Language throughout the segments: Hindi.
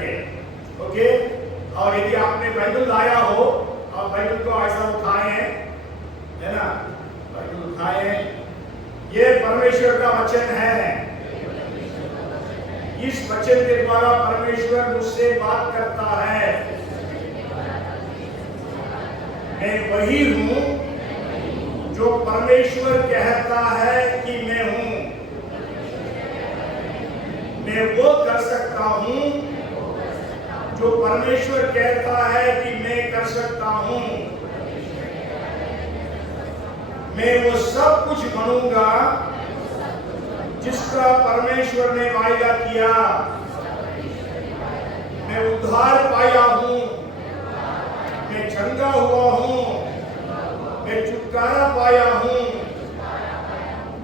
करके। ओके, और यदि आपने बाइबल लाया हो और बाइबल को ऐसा उठाए हैं, है ना, बाइबल उठाए हैं, ये परमेश्वर का वचन है। इस वचन के द्वारा परमेश्वर मुझसे बात करता है। मैं वही हूं जो परमेश्वर कहता है कि मैं हूं। मैं वो कर सकता हूं जो परमेश्वर कहता है कि मैं कर सकता हूं। मैं वो सब कुछ बनूंगा जिसका परमेश्वर ने वायदा किया। मैं उद्धार पाया हूं, मैं चंगा हुआ हूं, मैं छुटकारा पाया हूं,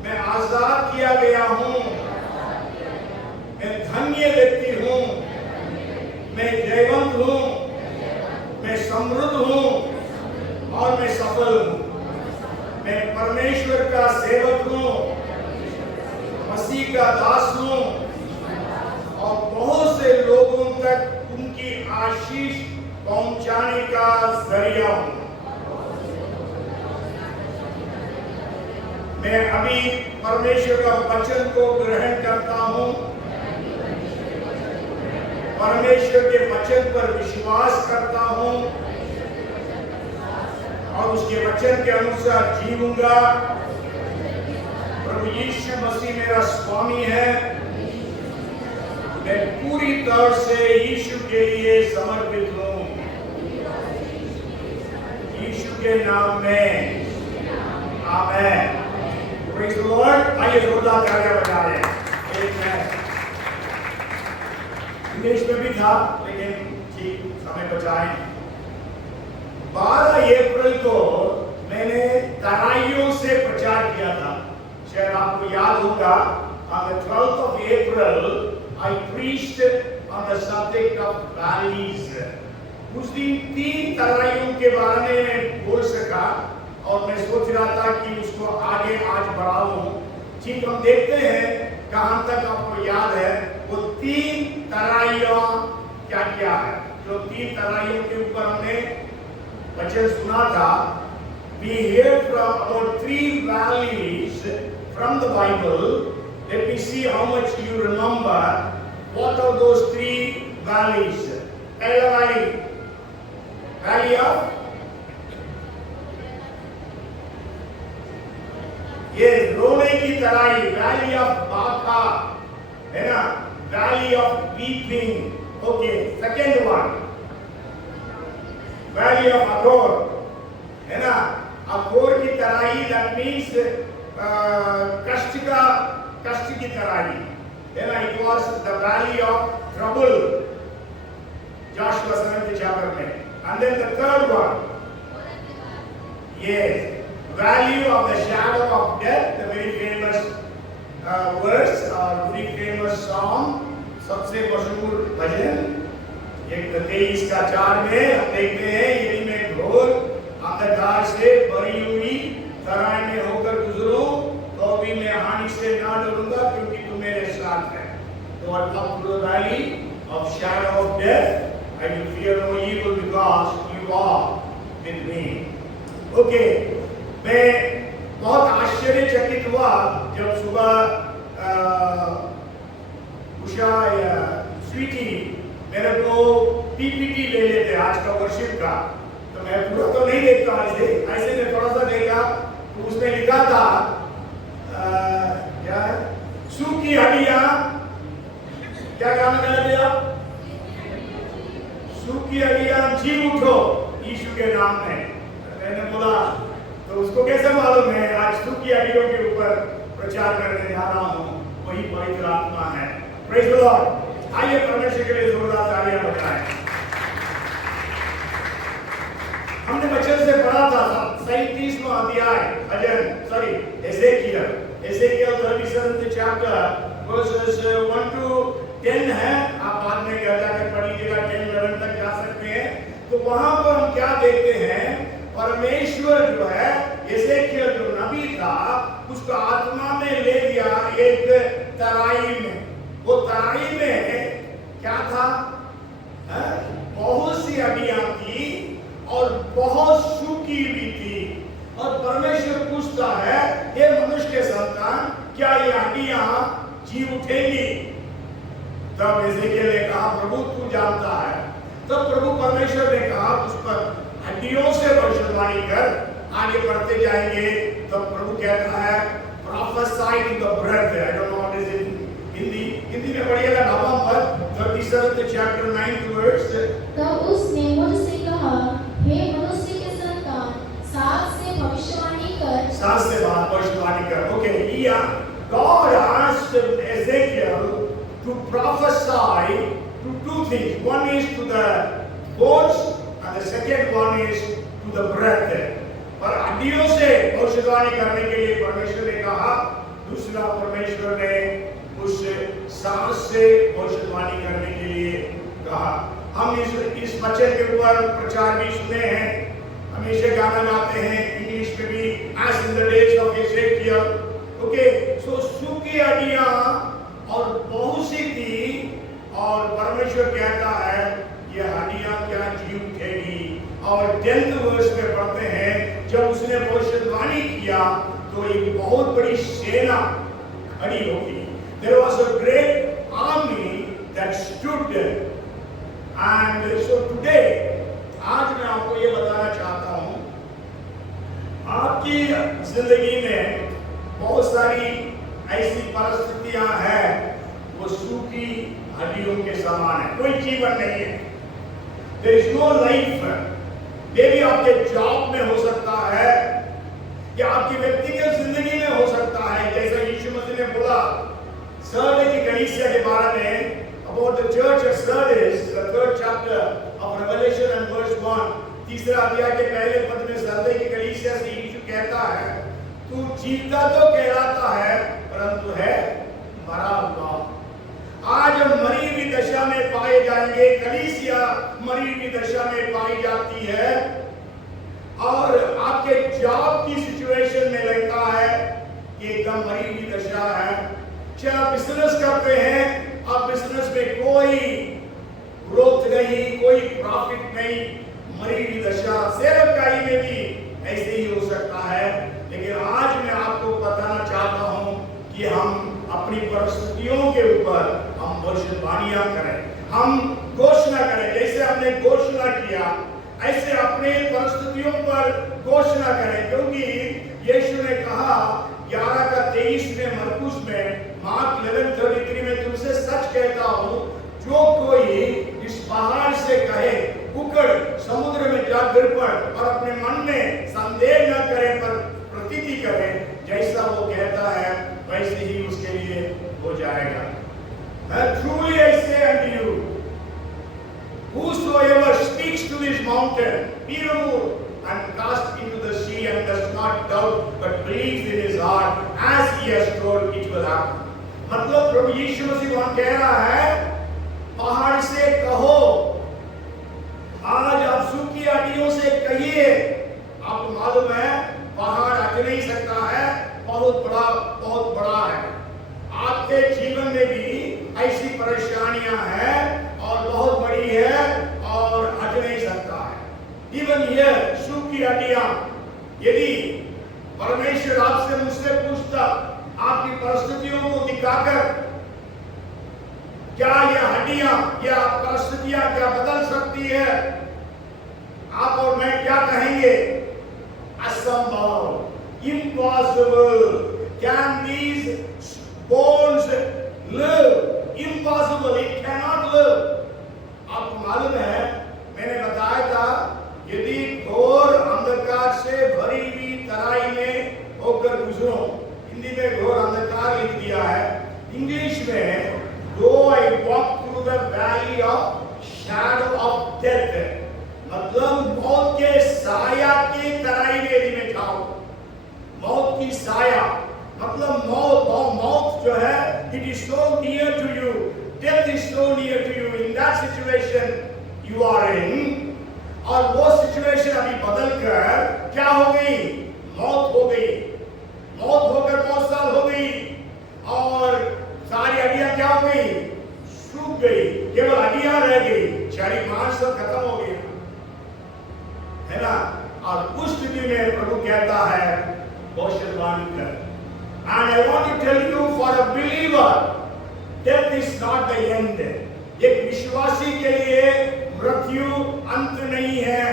मैं आजाद किया गया हूं, मैं धन्य व्यक्ति हूं, मैं जयवंत हूं, मैं समृद्ध हूं और मैं सफल हूं। मैं परमेश्वर का सेवक हूं, मसीह का दास हूं और बहुत से लोगों तक उनकी आशीष पहुंचाने का जरिया हूं। मैं अभी परमेश्वर का वचन को ग्रहण करता हूं, परमेश्वर के वचन पर विश्वास करता हूं और उसके वचन के अनुसार जीऊंगा। प्रभु यीशु मसीह मेरा स्वामी है। मैं पूरी तरह से यीशु के लिए समर्पित हूं। यीशु के नाम में आमीन। Praise the Lord. आइए जोरदार तालियां बजा रहे हैं। इंग्लिश में भी था लेकिन ठीक समय बचाएं। 12 अप्रैल को मैंने तराइयों से प्रचार किया था। शायद आपको याद होगा, on the 12th of April I preached on the subject of valleys. उस दिन 3 तराइयों के बारे में बोल सका और मैं सोच रहा था कि उसको आगे आज बढ़ाऊं। ठीक, हम देखते हैं कहां तक आपको याद है। वो 3 तराइयां क्या क्या है। जो 3 तराइयों के ऊपर हमने वचन सुना था। We hear from about 3 valleys from the Bible. Let me see how much you remember. What are those 3 valleys? पहला valley, valley of ये रोने की तराई, वैली ऑफ बाका, है ना, valley of weeping. Okay, second one valley of acore, है ना, अकोर की तराई, दैट मीन्स कष्ट की तराई, है ना। It was the valley of trouble, Joshua 7th chapter में। And then the third one, yes, valley of the shadow of death, the very famous verse or very famous song, सबसे मशहूर भजन। एक 23:4 में हम देखते हैं, यदि मैं घोर अंधकार से भरी हुई तराई में होकर गुजरूं तो भी मैं हानि से ना डरूंगा क्योंकि तू मेरे साथ है। तो I come through the valley of shadow of death, I will fear no evil because you are with me. Okay. मैं बहुत आश्चर्यचकित हुआ जब सुबह उषा या स्वीटी मेरे को पीपीटी ले लेते आज का वर्शिप का। तो मैं पूरा तो नहीं देखता ऐसे मैं थोड़ा सा देखा तो उसमें लिखा था क्या सूखी हड्डियां, क्या गाना गा दिया, सूखी हड्डियां जी उठो यीशु के नाम में। मैंने बोला तो उसको कैसे मालूम है आज सूखी हड्डियों के ऊपर प्रचार करने जा रहा हूं, वही पवित्र आत्मा है। Praise the Lord. आइए परमेश्वर के लिए जोरदार तालियां बजाएं। हमने बचन से पढ़ा था 37वां अध्याय Ezekiel 37th chapter verses 1 to 10 है। आप बाद में घर जाकर पढ़ लीजिएगा, 10-11 तक जा सकते हैं। तो वहां पर हम क्या देखते हैं, परमेश्वर जो है एजेकियल जो नबी था उसको आत्मा में ले गया एक तराई में। वो तराई में क्या था, सूखी हुई थी। और परमेश्वर पूछता है, ये मनुष्य के संतान, क्या ये हड्डियां जी उठेंगी? तब एजेकियल ने कहा, प्रभु तू जानता है। तब प्रभु परमेश्वर ने कहा, उस पर हड्डियों से भविष्यवाणी कर। आगे बढ़ते जाएंगे तब प्रभु कहता है, prophesy to the breath. I don't know what is it Hindi में पढ़िएगा, नवंबर 37 chapter 9 verse। तब उसने मुझसे कहा, हे मनुष्य के संतान, सांस से भविष्यवाणी कर। सांस से भविष्यवाणी कर। Okay, here God asked Ezekiel to prophesy to two things. One is to the bones and the second one is to the breath. पर हड्डियों से भविष्यवाणी करने के लिए परमेश्वर ने कहा, दूसरा परमेश्वर ने उस सांस से भविष्यवाणी करने के लिए कहा। हम इस वचन के ऊपर प्रचार भी सुने हैं, हमेशा गाना गाते हैं इंग्लिश में भी, as in the days of Ezekiel। Okay, so सूखी हड्डियां और बहुत सी थी, और परमेश्वर कहता है ये हड्डियां क्या जी उठेगी। और 10th वर्ष में पढ़ते हैं, जब उसने भविष्यवाणी किया तो एक बहुत बड़ी सेना खड़ी होगी। There was a great army that stood there. And so today, आज मैं आपको ये बताना चाहता हूँ, आपकी जिंदगी में बहुत सारी ऐसी परिस्थितियां हैं, वो सूखी हड्डियों के समान है, कोई जीवन नहीं है। There is no life। ये भी आपके जॉब में हो सकता है, या आपकी व्यक्तिगत जिंदगी में हो सकता है। जैसा यीशु मसीह ने बोला सरदे की कलीसिया के बारे में, about the church of Sardis, the 3rd chapter of Revelation and verse 1, तीसरा अध्याय के पहले पद में सरदे की कलीसिया से यीशु कहता है, तू जीता तो कहलाता है परंतु है मरा हुआ। आज हम मरी हुई दशा में पाए जाएंगे, कलीसिया मरी हुई दशा में पाई जाती है, और आपके जॉब की सिचुएशन में लगता है कि एकदम मरी हुई दशा है। चाहे आप बिजनेस करते हैं, आप बिजनेस में कोई ग्रोथ नहीं, कोई प्रॉफिट नहीं, मरी हुई दशा। सेवकाई में भी ऐसे ही हो सकता है। लेकिन आज मैं आपको बताना चाहता हूं कि हम अपनी परिस्थितियों के ऊपर हम भविष्यवाणियां करें, हम घोषणा करें। जैसे हमने घोषणा किया, ऐसे अपने परिस्थितियों पर घोषणा करें, क्योंकि यीशु ने कहा 11:23 में, मरकुस में, मार्क 11:33 में, तुमसे सच कहता हूं, जो कोई इस पहाड़ से कहे उखड़ समुद्र में जा गिर पड़, और अपने मन में संदेह न करे पर प्रतीति करे, जैसा वो कहता है वैसे ही उसके लिए हो जाएगा। Truly I say unto you, whosoever speaks to this mountain, be removed and cast into the sea, and does not doubt but believes in his heart as he has told, it will happen। मतलब प्रभु यीशु मसीह वहां कह रहा है, पहाड़ से कहो, आज आप सूखी हड्डियों से कहिए। आपको मालूम है पहाड़ हट नहीं सकता है, बहुत बड़ा है। आपके जीवन में भी ऐसी परेशानियां हैं और बहुत बड़ी है और हट नहीं सकता है। इवन ये सूखी हड्डियां, यदि परमेश्वर आपसे मुझसे पूछता, आपकी परिस्थितियों को दिखाकर, क्या ये हड्डियां या परिस्थितियां क्या बदल सकती है, आप और मैं क्या कहेंगे? असंभव, impossible। Can these bones live? Impossible, it cannot live। आपको मालूम है, मैंने बताया था, यदि घोर अंधकार से भरी हुई तराई में होकर गुजरो, हिंदी में घोर अंधकार लिख दिया है, इंग्लिश में though I walk through the valley of shadow of death, मतलब मौत के साया की तराई में यदि मैं जाऊं, मौत की साया मतलब मौत जो है, it is so near to you, death is so near to you, in that situation you are in, और वो सिचुएशन अभी बदल कर क्या हो गई? मौत हो गई। मौत होकर बहुत साल हो गई, और सारी हड्डियां क्या हो गई? सूख गई, केवल हड्डियां रह गई, शारीरिक मांस सब खत्म हो गया, है ना। और उस स्थिति में प्रभु कहता है भविष्यवाणी कर। And I want to tell you, for a believer, death is not the end. एक विश्वासी के लिए मृत्यु अंत नहीं है,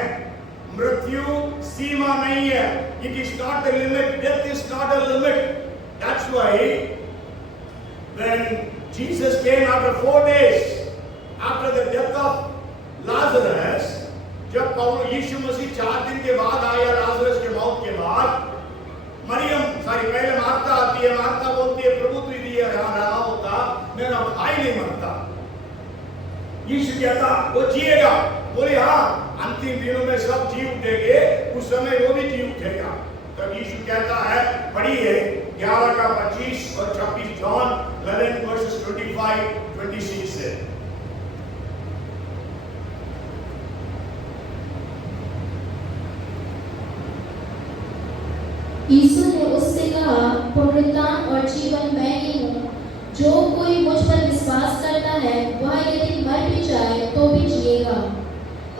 मृत्यु सीमा नहीं है। It is not the limit. Death is not a limit. That's why when Jesus came after 4 days after the death of Lazarus, जब यीशु मसीह 4 दिन के बाद आया लाजरस के मौत के बाद, पहले मार्था आती है। मार्था बोलती है प्रभु तू यहाँ रहा होता मेरा भाई नहीं मरता। यीशु कहता वो जिएगा। बोले हाँ, अंतिम दिनों में सब जी उठेंगे, उस समय वो भी जी उठेगा। तब यीशु कहता है, पढ़िए 11 का 25 और 26, जॉन 11 वर्सेस 25-26 से। यीशु ने उससे कहा, पुनरुत्थान और जीवन मैं ही हूँ। जो कोई मुझ पर विश्वास करता है वह यदि मर भी जाए तो भी जिएगा,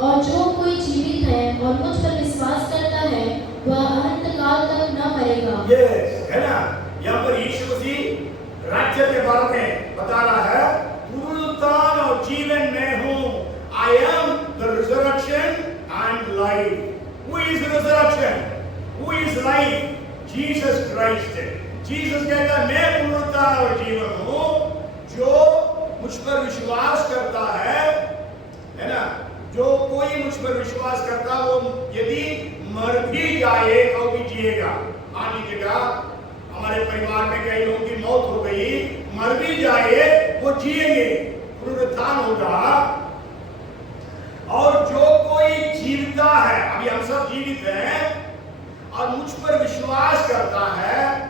और जो कोई जीवित है और मुझ पर विश्वास करता है वह अनंत काल तक न मरेगा। यस, है ना? यहाँ पर यीशु मसीह राज्य के बारे में बता रहा है, पुनरुत्थान और जीवन मैं हूँ। I am the resurrection and life. Who is resurrection? Who is life? Jesus Christ. Jesus कहता है मैं पुनरुत्थान और जीवन हूँ। जो मुझ पर विश्वास करता है ना, जो कोई मुझ पर विश्वास करता वो यदि मर भी जाए तो भी जिएगा। मान लीजिएगा हमारे परिवार में कई लोगों की मौत हो गई, मर भी जाए वो जिएंगे, पुनरुत्थान होगा। और जो कोई जीवता है, अभी हम सब जीवित हैं और मुझ पर विश्वास करता है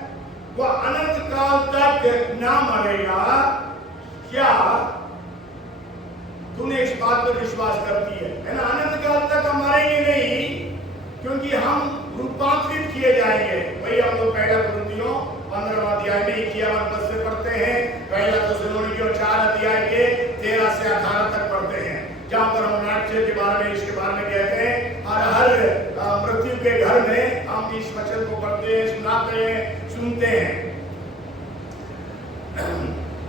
वह अनंत काल तक ना मरेगा। क्या तूने इस बात पर विश्वास करती है ना? अनंत काल तक हम मरेंगे नहीं, क्योंकि हम रूपांतरित किए जाएंगे। वही हम लोग पहला कुरिन्थियों 15वां अध्याय में 51 से पढ़ते हैं, पहला थिस्सलुनीकियों 4 अध्याय के 13 से 18 तक पढ़ते हैं, जहां पर हम राज्य के बारे में, इसके बारे में कहते हैं। और हर मृत्यु के घर में हम इस वचन को पढ़ते हैं, सुनाते हैं, सुनते हैं।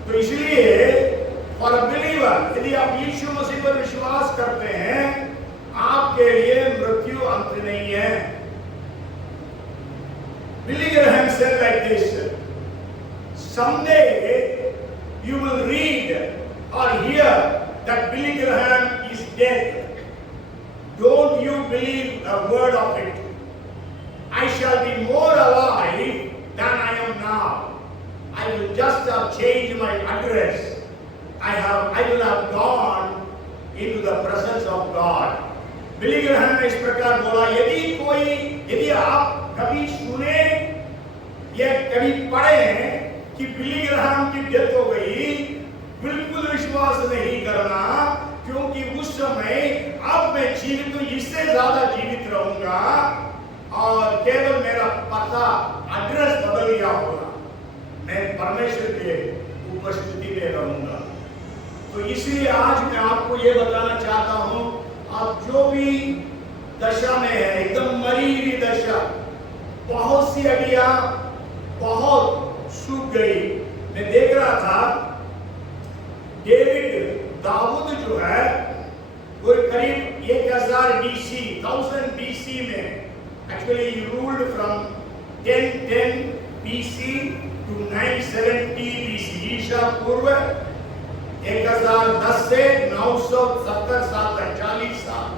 तो इसलिए फॉर अ बिलीवर, यदि आप यीशु मसीह पर विश्वास करते हैं, आपके लिए मृत्यु अंत नहीं है। Billy Graham said like this, someday you will read or hear that Billy Graham is dead. Don't you believe a word of it. I shall be more alive than I am now. I will just have changed my address. I will have gone into the presence of God. बिली ग्रहण ने इस प्रकार बोला, यदि आप कभी सुने या कभी पढ़े कि बिली ग्रहण की डेथ हो गई, बिल्कुल विश्वास नहीं करना, क्योंकि उस समय अब मैं जीवित हूं, इससे ज्यादा जीवित रहूंगा और केवल मेरा पता, एड्रेस बदल गया होगा, मैं परमेश्वर के उपस्थिति में रहूंगा। तो इसलिए आज मैं आपको ये बताना चाहता हूं, आप जो भी दशा में है, एकदम मरी हुई दशा, बहुत सी हड्डियां बहुत सूख गई। मैं देख रहा था दाऊद जो है वो करीब 1000 BC में, actually he ruled from 1010 BC to 970 BC, ईसा पूर्व 1010 से 970 साल तक, 40 साल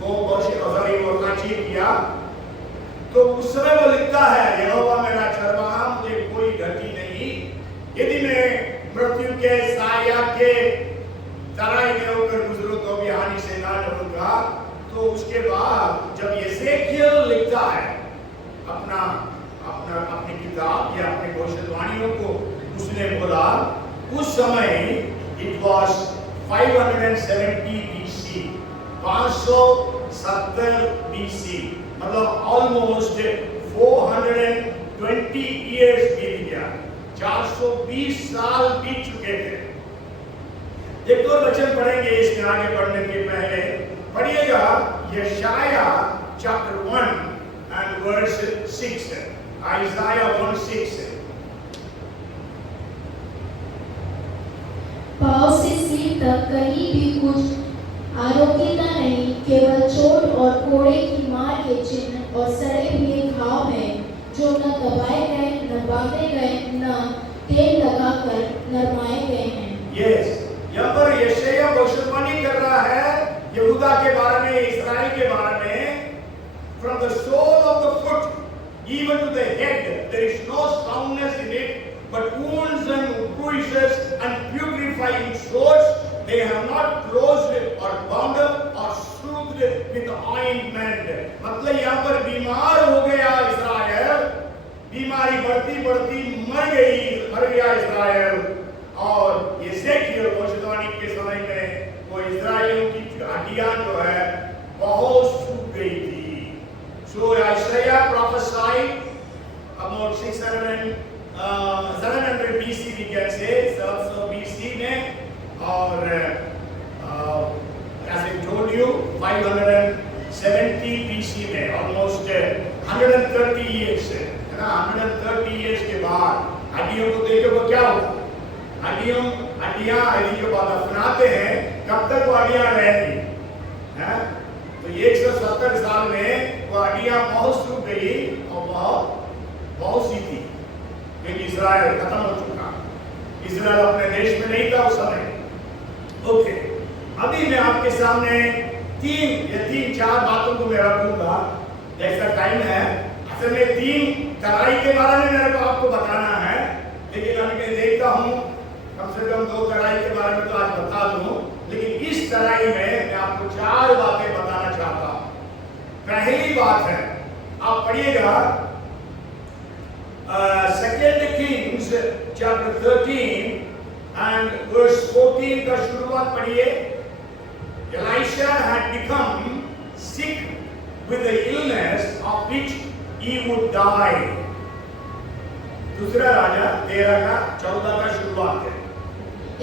वो किया। तो उस समय वो लिखता है, यहोवा मेरा चरवाहा, मुझे कोई घटी नहीं, यदि मैं मृत्यु के साया के तराई में होकर गुजरूं तो भी हानि से ना डरूंगा। तो उसके बाद जब यहेजकेल लिखता है अपनी किताब या अपनी भविष्यवाणियों को, उसने बोला उस समय it was 570 BC, 570 BC, मतलब ऑलमोस्ट 420 इयर्स बीत गया, 420 साल बीत चुके थे। एक और वचन पढ़ेंगे इसमें आगे बढ़ने के पहले, पढ़िएगा यशाया chapter 1 and verse 6. Isaiah 1:6. पाँव से सिर तक कहीं भी कुछ आरोग्यता नहीं, केवल चोट और कोड़े की मार के चिन्ह और सड़े हुए घाव हैं, जो न दबाए गए, न बांधे गए, न तेल लगाकर नरमाए गए हैं। Yes, यहाँ पर यशायाह भविष्यवाणी कर रहा है यहूदा के बारे में, इस्राएल के बारे में। From the sole of the foot even to the head, there is no soundness in it, but wounds and bruises and putrefying sores. They have not closed or bound up or soothed with ointment. मतलब यहाँ पर बीमार हो गया इस्राएल, बीमारी बढ़ती बढ़ती मर गया इस्राएल। और एजेकियल भविष्यवाणी के समय में वो इस्राएलियों की हड्डियां जो है बहुत सूख गई थी। So Isaiah prophesied about 700 BC we can say, 700 BC में, और as I told you 570 BC में, almost 130 years है ना, 130 years के बाद हड्डियों को देखो क्या होगा। हड्डियां यदि जो दफनाते हैं, कब तक वो हड्डियां रहेंगी? हैं? तो 170 साल में वो हड्डियां बहुत सूख गई और बहुत सी थी, क्योंकि इस्राएल खत्म हो चुका। इस्राएल अपने देश में नहीं था उस समय। ओके, अभी मैं आपके सामने 3-4 बातों को मैं रखूंगा, जैसा टाइम है। असल में 3 तराई के बारे में मेरे को आपको बताना है, लेकिन अभी मैं देखता हूँ कम से कम 2 तराई के बारे में तो आज बता दूं, लेकिन इस तराई में मैं आपको 4 बातें बताना चाहता हूं। पहली बात है, आप पढ़िएगा 2 Kings chapter 13 and verse 14 का शुरुआत पढ़िए। Elisha had become sick with the illness of which he would die. दूसरा राजा 13 का 14 का शुरुआत है।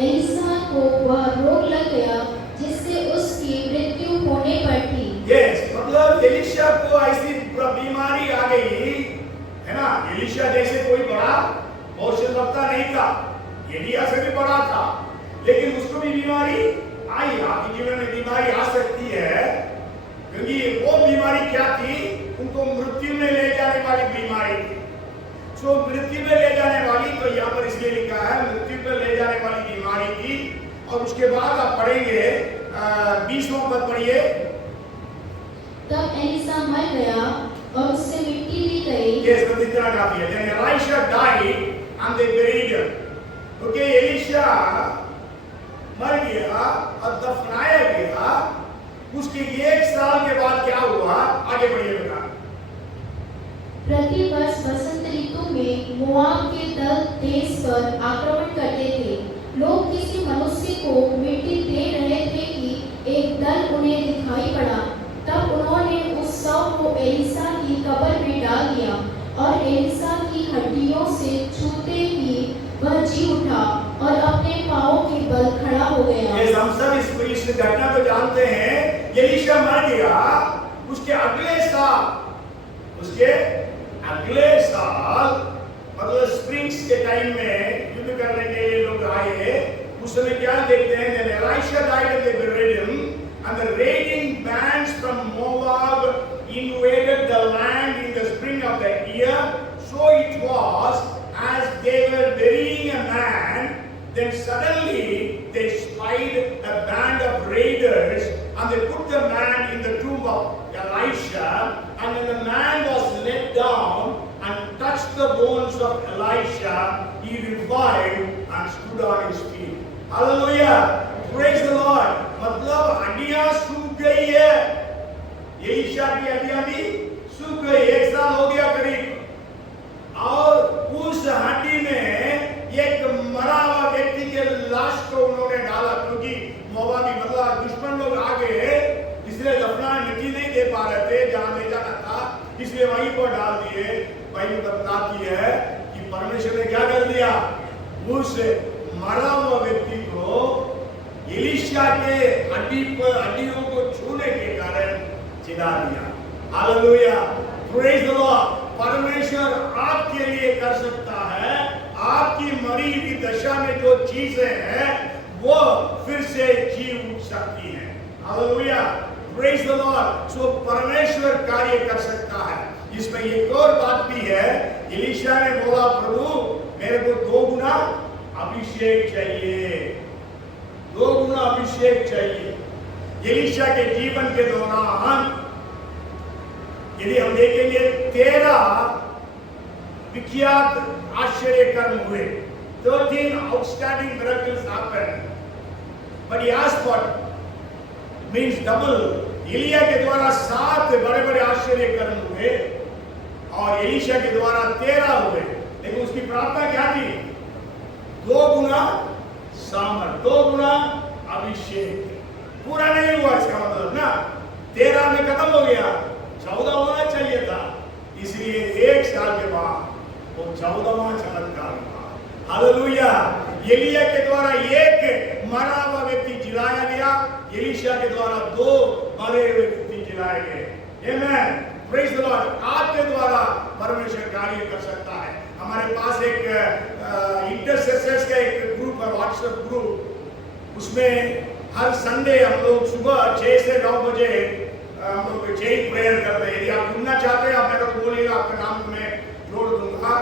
एलिशा को वह रोग लग गया जिससे उसकी मृत्यु होने पर थी। Yes, मतलब एलिशा को ऐसी बीमारी आ गई है ना। एलिशा जैसे कोई बड़ा भविष्यवक्ता नहीं था, एलिया से भी बड़ा था, लेकिन उसको भी बीमारी आई। आपके जीवन में बीमारी आ सकती है, क्योंकि वो बीमारी क्या थी? उनको मृत्यु में ले जाने वाली बीमारी थी। तो मृत्यु में ले जाने वाली, तो यहाँ पर इसलिए लिखा है मृत्यु में ले जाने वाली बीमारी थी। और उसके बाद आप पढ़ेंगे 20वां पद पढ़िए। तब एलिशा मर गया और उससे मिट्टी ली गई। Yes, तो इतना काफी है। Then Elisha died and they buried him. Okay, Elisha मर गया और दफनाया गया। उसके 1 साल के बाद क्या हुआ? आगे बढ़िए बेटा। प्रति वर्ष बसंत ऋतु में मोआब के दल देश पर आक्रमण करते थे। लोग किसी मनुष्य को मिट्टी दे रहे थे कि एक दल उन्हें दिखाई पड़ा। तब उन्होंने उस शव को एलिशा की कब्र में डाल दिया और एलिशा की हड्डियों से छूते ही वह जी उठा और अपने पांवों के बल खड़ा हो गया। ये हम सब इस घटना को जानते हैं। एलिशा मर गया, उसके अगले साल मतलब स्प्रिंग्स के टाइम में युद्ध करने के लिए लोग आए। उस समय क्या देखते हैं? Then Elisha died and they buried him, and the raiding bands from Moab invaded the land in the spring of the year. So it was as they were burying a man, then suddenly they spied a band of raiders, and they put the man in the tomb of Elisha. And when the man was let down and touched the bones of Elisha, he revived and stood on his feet. Hallelujah! Praise the Lord! मतलब हड्डियां सूख गई है। एलिशा की हड्डियां भी सूख गई। 1 साल हो गया करीब। और उस हड्डी में एक मरा हुआ व्यक्ति के लाश को उन्होंने डाला, क्योंकि मोआबी मतलब दुश्मन लोग आ गए, इसलिए दफना मिट्टी नहीं दे पा रहे थे जहां ले जाना था, इसलिए वहीं पर डाल दिए। वहीं बताती है कि परमेश्वर ने क्या कर दिया? उस मरा हुआ व्यक्ति को एलिशा के हड्डियों को छूने के कारण जिला दिया। Hallelujah, praise the Lord. परमेश्वर आपके लिए कर सकता है, आपकी मरी हुई दशा में जो चीजें हैं वो फिर से जी उठ सकती हैं। Hallelujah, praise the Lord. So परमेश्वर कार्य कर सकता है। इसमें एक और बात भी है, एलीशा ने बोला प्रभु मेरे को 2 गुना अभिषेक चाहिए, 2 गुना अभिषेक चाहिए। एलीशा के जीवन के दौरान यदि हम देखेंगे 13 विख्यात आश्चर्य कर्म हुए, 13 outstanding miracles happened, but he asked for means double। Elia के द्वारा 7 बड़े बड़े आश्चर्य कर्म हुए और एलीशा के द्वारा 13 हुए, लेकिन उसकी प्रार्थना क्या थी? 2 गुना सामर्थ, 2 गुना अभिषेक। पूरा नहीं हुआ इसका मतलब ना, 13 में खत्म हो गया, 14 होना चाहिए था, इसलिए 1 साल के बाद वो 14वां चमत्कार हुआ। हालेलुया, एलिया के द्वारा 1 मरा हुआ व्यक्ति जिलाया गया, एलीशा के द्वारा 2 मरे हुए व्यक्ति जिलाए गए। आमेन, प्रेज द लॉर्ड। आपके द्वारा परमेश्वर कार्य कर सकता है। हमारे पास एक इंटरसेसर्स का एक ग्रुप है, व्हाट्सएप ग्रुप, उसमें हर संडे हम लोग सुबह 6 से 9 बजे हम लोग चेन प्रेयर करते हैं। यदि आप जुड़ना चाहते हैं आप मेरे को बोलिएगा, आपका नाम मैं जोड़ दूंगा।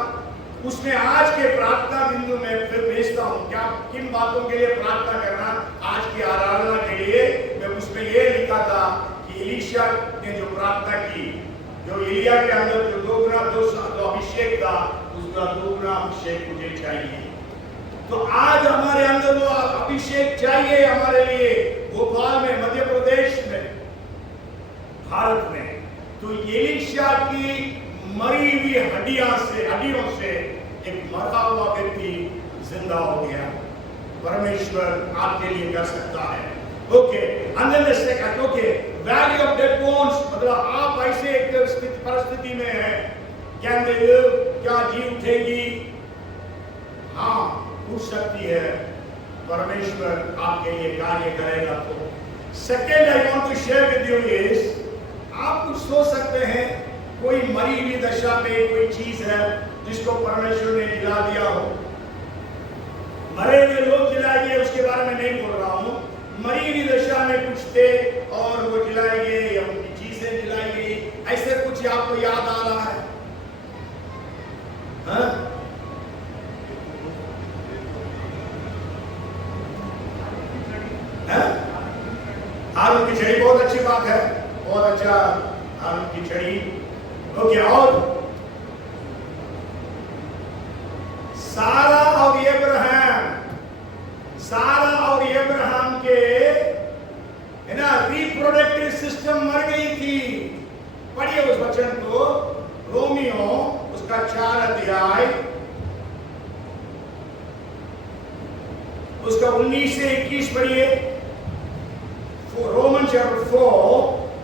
उसमें आज के प्रार्थना बिंदु में फिर भेजता हूँ क्या किन बातों के लिए प्रार्थना करना आज की आराधना के लिए। मैं उसमें ये लिखा था कि एलीशा ने जो प्रार्थना की, जो एलिया के अंदर जो 2 गुना जो अभिषेक था, उसका 2 गुना अभिषेक मुझे चाहिए। तो आज हमारे अंदर वो अभिषेक चाहिए हमारे लिए। भोपाल में, मध्य प्रदेश में, भारत में, तो एलीशा की मरी हुई हड्डियों से एक मरा हुआ व्यक्ति जिंदा हो गया। परमेश्वर आपके लिए कर सकता है। ओके, अंदर से okay, valley of dead bones, मतलब आप ऐसे एक परिस्थिति में हैं, कैन दे लिव, क्या जी उठेगी? हाँ, उठ सकती है। परमेश्वर आपके लिए कार्य करेगा। तो second I want to share with you is, आप कुछ सोच सकते हैं कोई मरी हुई दशा में कोई चीज है जिसको परमेश्वर ने जिला दिया हो। मरे हुए लोग जिलाए गए उसके बारे में नहीं बोल रहा हूं, मरी हुई दशा में कुछ थे और वो जिलाए गए या उनकी चीजें जिलाई गई, ऐसे कुछ आपको याद आ रहा है? हाँ? हारून की छड़ी, बहुत अच्छी बात है, बहुत अच्छा, हारून की छड़ी। ओके, और सारा और अब्राहम के है ना रिप्रोडक्टिव सिस्टम मर गई थी। पढ़िए उस वचन को, रोमियो उसका 4 अध्याय उसका 19 से 21 पढ़िए। Roman chapter 4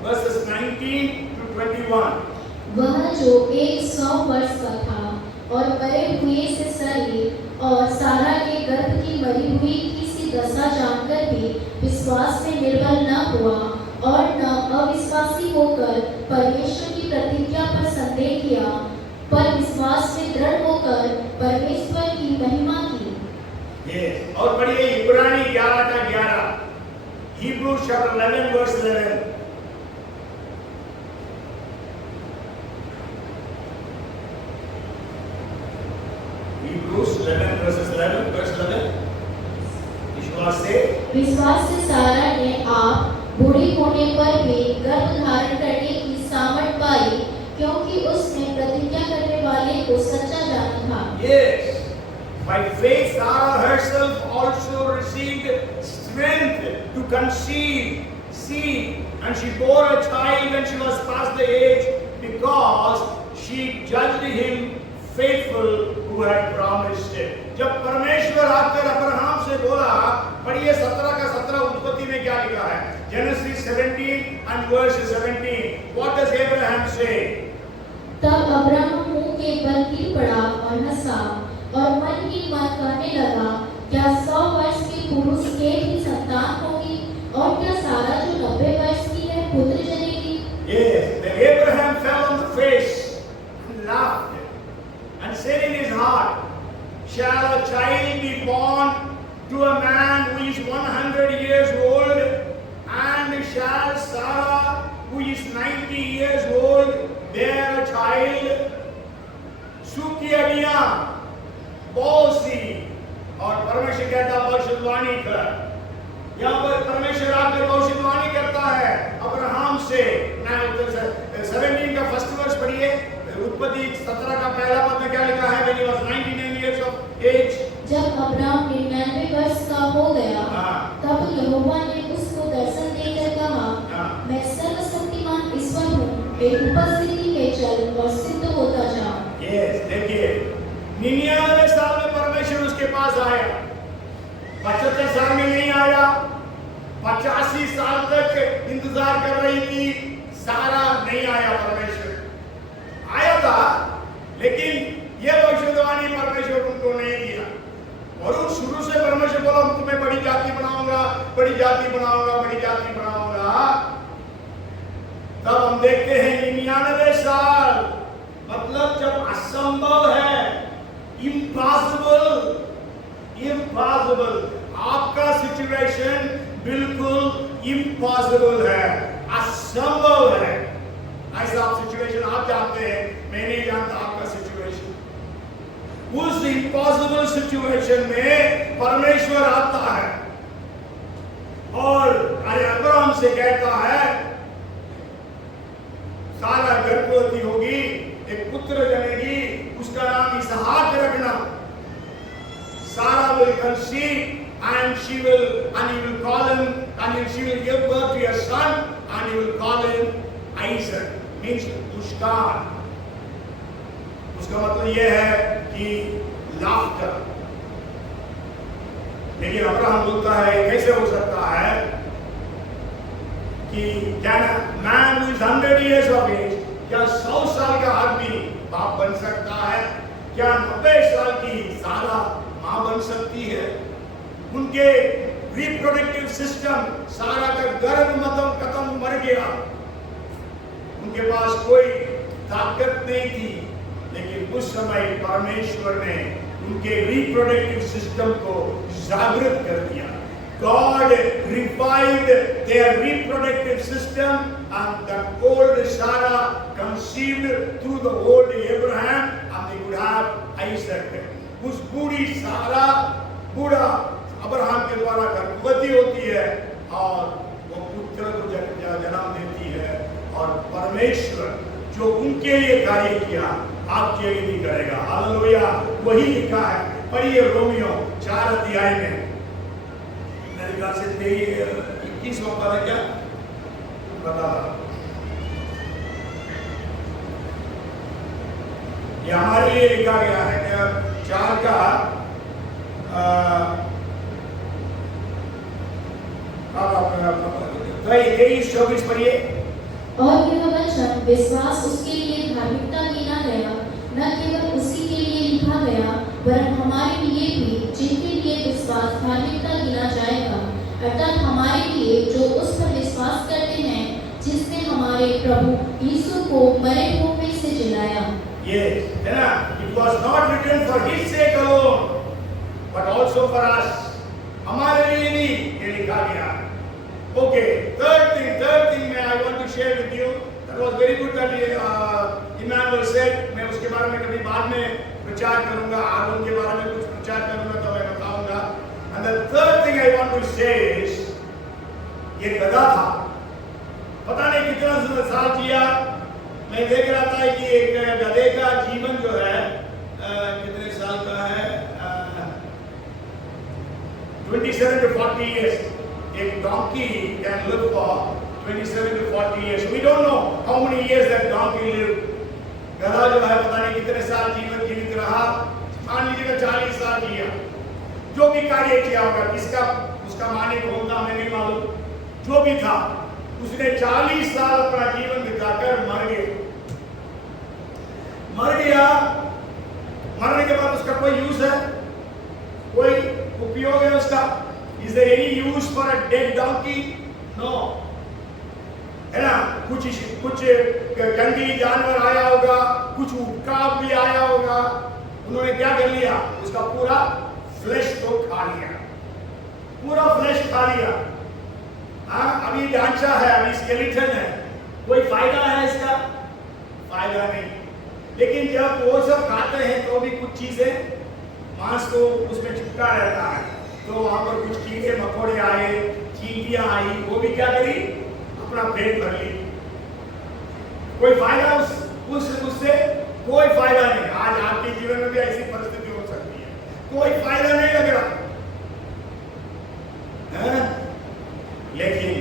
versus 19 to 21। वह जो 100 वर्ष का था और मरे हुए से शरीर और सारा के गर्भ की मरी हुई की सी दशा जानकर भी विश्वास में निर्बल न हुआ और न अविश्वासी होकर परमेश्वर की प्रतिज्ञा पर संदेह किया, पर विश्वास में दृढ़ होकर परमेश्वर की महिमा की। और पढ़िए इब्रानी 11 का 11, Hebrews chapter 11 verse 11। Hebrews 11 verses 11 verse 11। विश्वास से सारा ने आप बूढ़ी होने पर भी गर्भ धारण करने की सामर्थ पाई, क्योंकि उसने प्रतिज्ञा करने वाले को सच्चा जाना था। Yes, by faith Sarah herself also received strength to conceive seed, and she bore a child when she was past the age, because she judged him faithful who had promised it। जब परमेश्वर आकर अब्राहम से बोला, पढ़िए 17 का 17 उत्पत्ति में क्या लिखा है? Genesis 17 and verse 17। What does Abraham say? तब अब्राहम मुंह के बल गिर पड़ा और हंसा और मन ही मन कहने लगा, क्या 100 वर्ष के पुरुष के भी संतान होगी, और क्या सारा जो 90 वर्ष की है पुत्र जनेगी? Yes, Abraham bear a child, सूखी हड्डियां बहुत सी, और परमेश्वर कहता भविष्यवाणी कर। यहाँ पर परमेश्वर आकर भविष्यवाणी करता है अब्राहम से। 17 का फर्स्ट वर्स पढ़िए, उत्पत्ति 17 का पहला पद में क्या लिखा है? When he was 99 years of age, जब अब्राहम 99 वर्ष का हो गया, तब यहोवा ने उसको दर्शन देकर कहा, मैं सर्वशक्तिमान ईश्वर हूँ, मेरी उपस्थिति में चल और सिद्ध होता जा। Yes, देखिए 99 साल में परमेश्वर उसके पास आया, 75 साल में नहीं आया, 85 साल तक इंतजार कर रही थी सारा, नहीं आया परमेश्वर। आया था लेकिन यह भविष्यवाणी परमेश्वर उनको नहीं दिया, और उस शुरू से परमेश्वर बोला तुम्हें बड़ी जाति बनाऊंगा, बड़ी जाति बनाऊंगा, बड़ी जाति बनाऊंगा। तब हम देखते हैं 99 साल, मतलब जब असंभव है, इम्पॉसिबल, इम्पॉसिबल, आपका सिचुएशन बिल्कुल इम्पॉसिबल है, असंभव है। ऐसा आप सिचुएशन आप जानते हैं, मैं नहीं जानता आपका सिचुएशन। उस इम्पॉसिबल सिचुएशन में परमेश्वर आता है और अब्राहम से कहता है सारा गर्भवती होगी, एक पुत्र जनेगी, उसका नाम इसहाक रखना। Sarah will conceive and she will call him, and she will give birth to a son and he will call him Isaac, means मुस्कान। उसका मतलब यह है कि लाफ्टर। लेकिन अब्राहम बोलता है कैसे हो सकता है कि क्या man who is 100 years of age, क्या 100 साल का आदमी बाप बन सकता है? क्या 90 साल की सारा मां बन सकती है? उनके रिप्रोडक्टिव सिस्टम सारा का गर्भ मतलब खत्म, मर गया, उनके पास कोई ताकत नहीं थी। लेकिन उस समय परमेश्वर ने उनके रिप्रोडक्टिव सिस्टम को जागृत कर दिया। God revived their reproductive system, and the old Sarah conceived through the old Abraham, and they could have Isaac. उस बूढ़ी सारा, बूढ़ा अब्राहम के द्वारा गर्भवती होती है और वो पुत्र को जन्म देती है, और परमेश्वर जो उनके लिए कार्य किया आपके लिए भी करेगा। हालेलुया। वही लिखा है, पढ़िए रोमियो 4 अध्याय में, मेरे ख्याल से 21वां पद है क्या बता, ये हमारे लिए लिखा गया है क्या? 4 का 23-24 पढ़िए। और यह वचन विश्वास उसके लिए धार्मिकता गिना गया, न केवल उसी के लिए लिखा गया, वरन हमारे लिए भी, जिनके लिए विश्वास धार्मिकता गिना जाएगा, अर्थात हमारे लिए जो उस पर विश्वास करते हैं जिसने हमारे प्रभु यीशु को मरे हुओं में से जिलाया। Yes, है ना? It was not written for his sake alone, but also for us. हमारे लिए भी ये लिखा गया। Okay, third thing I want to share with you. That was very good that Emmanuel said. मैं उसके बारे में कभी बाद में प्रचार करूँगा, आरोन के बारे में कुछ प्रचार करूँगा तो मैं बताऊँगा। And the third thing I want to say is, ये गधा था, पता नहीं कितना साल जिया। मैं देख रहा था कि एक गधे का जीवन जो है कितने साल का है, 27 to 40 years. A donkey can live for 27 to 40 years. We don't know how many years that donkey lived. गधा जो है पता नहीं कितने साल जीवन जीवित रहा, मान लीजिएगा 40 साल जिया। जो भी कार्य किया होगा, किसका उसका मालिक कौन था हमें नहीं मालूम, जो भी था उसने 40 साल अपना जीवन बिताकर मर गया। मरने के बाद उसका कोई यूज है, कोई उपयोग है उसका? Is there any use for a dead donkey? No. है ना? कुछ जंगली जानवर आया होगा, कुछ उकाब भी आया होगा, उन्होंने क्या कर लिया? उसका पूरा फ्लेश को खा लिया, पूरा फ्लेश खा लिया। हाँ, अभी ढांचा है, अभी स्केलेटन है, कोई फायदा है इसका? फायदा नहीं। लेकिन जब वो सब खाते हैं तो भी कुछ चीजें मांस तो उसमें चिपका रहता है, तो वहां पर कुछ कीड़े मकोड़े आए, चींटियां आई, वो भी क्या करी, अपना पेट भर ली। कोई फायदा उससे कोई फायदा नहीं। आज आपके जीवन में भी ऐसी परिस्थिति हो सकती है, कोई फायदा नहीं लग रहा है? लेकिन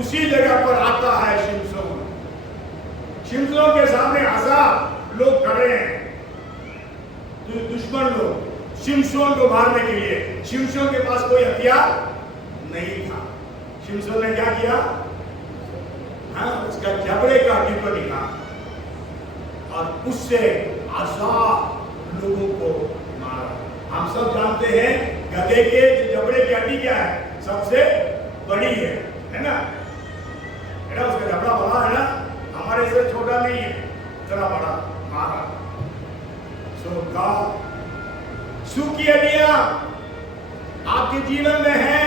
उसी जगह पर आता है शिमशोन। शिमशोन के सामने 1000 लोग खड़े हैं, दुश्मन लोग शिमशोन को मारने के लिए। शिमशोन के पास कोई हथियार नहीं था। शिमशोन ने क्या किया? उसका जबड़े का टिप्पण निकाला और उससे 1000 लोगों को मारा। हम सब जानते हैं गधे के जबड़े की हड्डी क्या है, सबसे बड़ी है ना? उसका जबड़ा बड़ा है ना, हमारे से छोटा नहीं है, इतना बड़ा मारा। सो गॉड, सूखी हड्डियां आपके जीवन में है,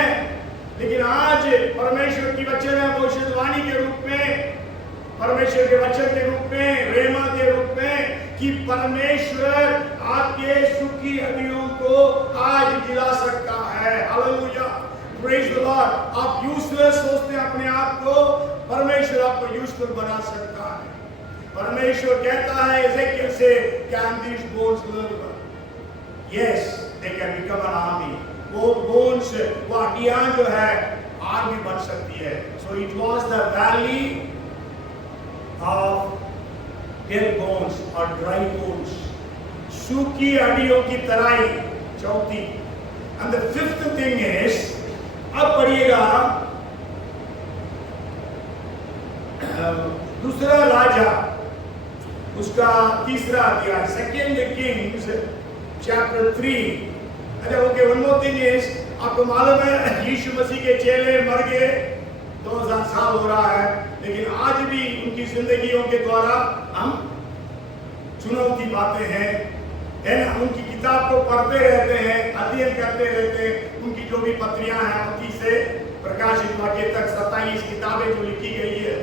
लेकिन आज परमेश्वर की वचन है, भविष्यवाणी के रूप में, परमेश्वर के वचन के रूप में, रेमा के रूप में, कि परमेश्वर आपके सूखी हड्डियों को आज जिला सकता है। Hallelujah, praise the Lord. आप यूजलेस सोचते हैं अपने आप को, परमेश्वर आपको यूजफुल बना सकता है। परमेश्वर कहता है एजेकियल से, can these bones live? Yes, they can become an army. वो बोन्स, वो हड्डियां जो है आर्मी बन सकती है। So it was the valley of dead bones और ड्राई बोन्स, सूखी हड्डियों की तराई, चौथी। And the fifth thing is, अब पढ़िएगा दूसरा राजा, उसका तीसरा अध्याय, सेकेंड किंग्स चैप्टर 3। अच्छा, okay, one more thing is, आपको मालूम है यीशु मसीह के चेले मर गए, 2000 साल हो रहा है, लेकिन आज भी उनकी जिंदगियों के द्वारा हम चुनौती पाते हैं, है ना? उनकी किताब को पढ़ते रहते हैं, अध्ययन करते रहते हैं। उनकी जो भी पत्रियां हैं, उनकी से प्रकाशित वाक्य तक 27 किताबें जो लिखी गई है।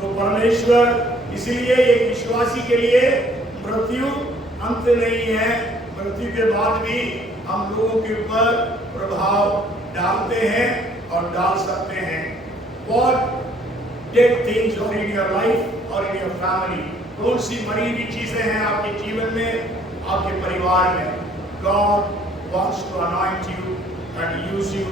तो परमेश्वर इसलिए एक विश्वासी के लिए मृत्यु अंत नहीं है, मृत्यु के बाद भी हम लोगों के ऊपर प्रभाव डालते हैं और डाल सकते हैं। What dead things are in your life or in your family? कौन सी मरी हुई चीजें हैं आपके जीवन में, आपके परिवार में? God wants to anoint you and use you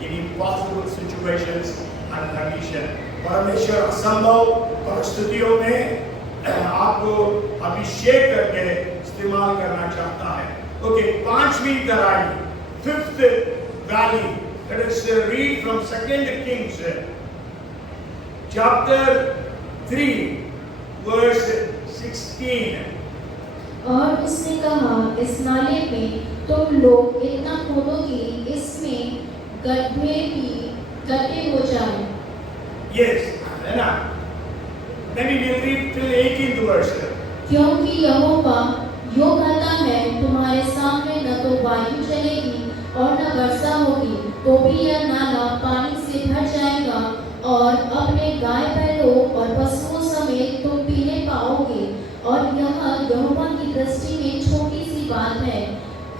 in impossible situations and conditions. परमेश्वर असंभव परिस्थितियों में आपको अभिषेक करके इस्तेमाल करना चाहता है। ओके, 5वीं तराई, fifth valley. Let us read from 2 Kings chapter 3 verse 16। और उसने कहा, इस नाले में तुम लोग इतना खोदो कि इसमें गड्ढे हो जाए। Yes, है ना? Then we will read till 18th verse. क्योंकि यहोवा यो कहता है, तुम्हारे सामने न तो वायु चलेगी और न वर्षा होगी, तो भी यह नाला पानी से भर जाएगा और अपने गाय बैलों और पशुओं समेत तुम पीने पाओगे। और यह यहोवा की दृष्टि में छोटी सी बात है,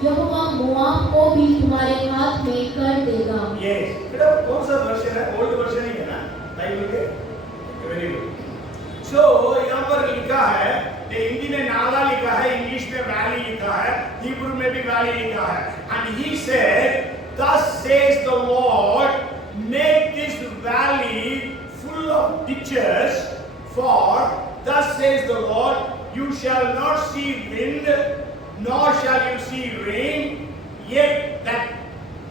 यहोवा मोआब को भी तुम्हारे हाथ में कर देगा। Yes, बेटा कौन सा वर्षन है? ओल्ड वर्षन ही है ना बाइबल के? Very good. सो यहाँ पर लिखा है, हिंदी में नाला लिखा है, इंग्लिश में वैली लिखा है, हिब्रू में भी वैली लिखा है। And he said, thus says the Lord, make this valley full of ditches, for thus says the Lord, you shall not see wind, nor shall you see rain, yet that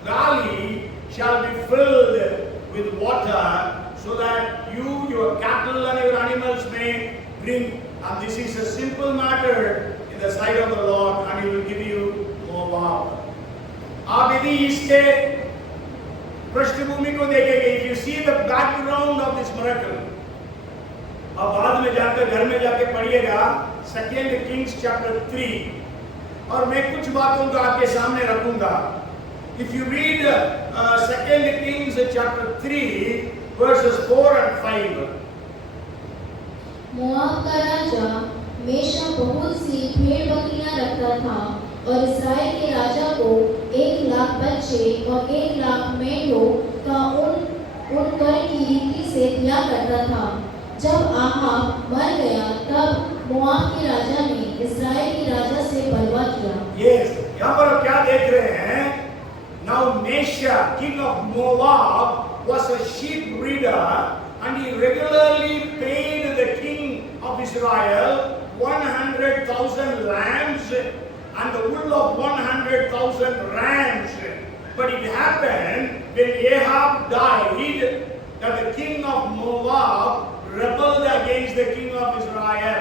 valley shall be filled with water, so that you, your cattle and your animals may drink. And this is a simple matter in the sight of the Lord, and He will give you more wow. आप यदि इसके पृष्ठभूमि को देखेंगे, if you see the background of this miracle, अब बाद में जाकर घर में जाके पढ़िएगा 2 Kings chapter 3, और मैं कुछ बातों को आपके सामने रखूंगा। If you read 2 Kings chapter 3 verses 4 and 5, Moab का राजा मेशा बहुत सी भेड़ बकरियां रखता था और इस्राएल के राजा को 1,00,000 बच्चे और 1,00,000 मेढ़ों का उन कर की रीति से दिया करता था। जब आहाब मर गया तब मोआब के राजा ने इस्राएल के राजा से बलवा किया। Yes, यहाँ पर आप क्या देख रहे हैं? Now Mesha, king of Moab, was a sheep breeder and he regularly paid the king of Israel 100,000 lambs and the wool of 100,000 rams. But it happened when Ahab died that the king of Moab rebelled against the king of Israel.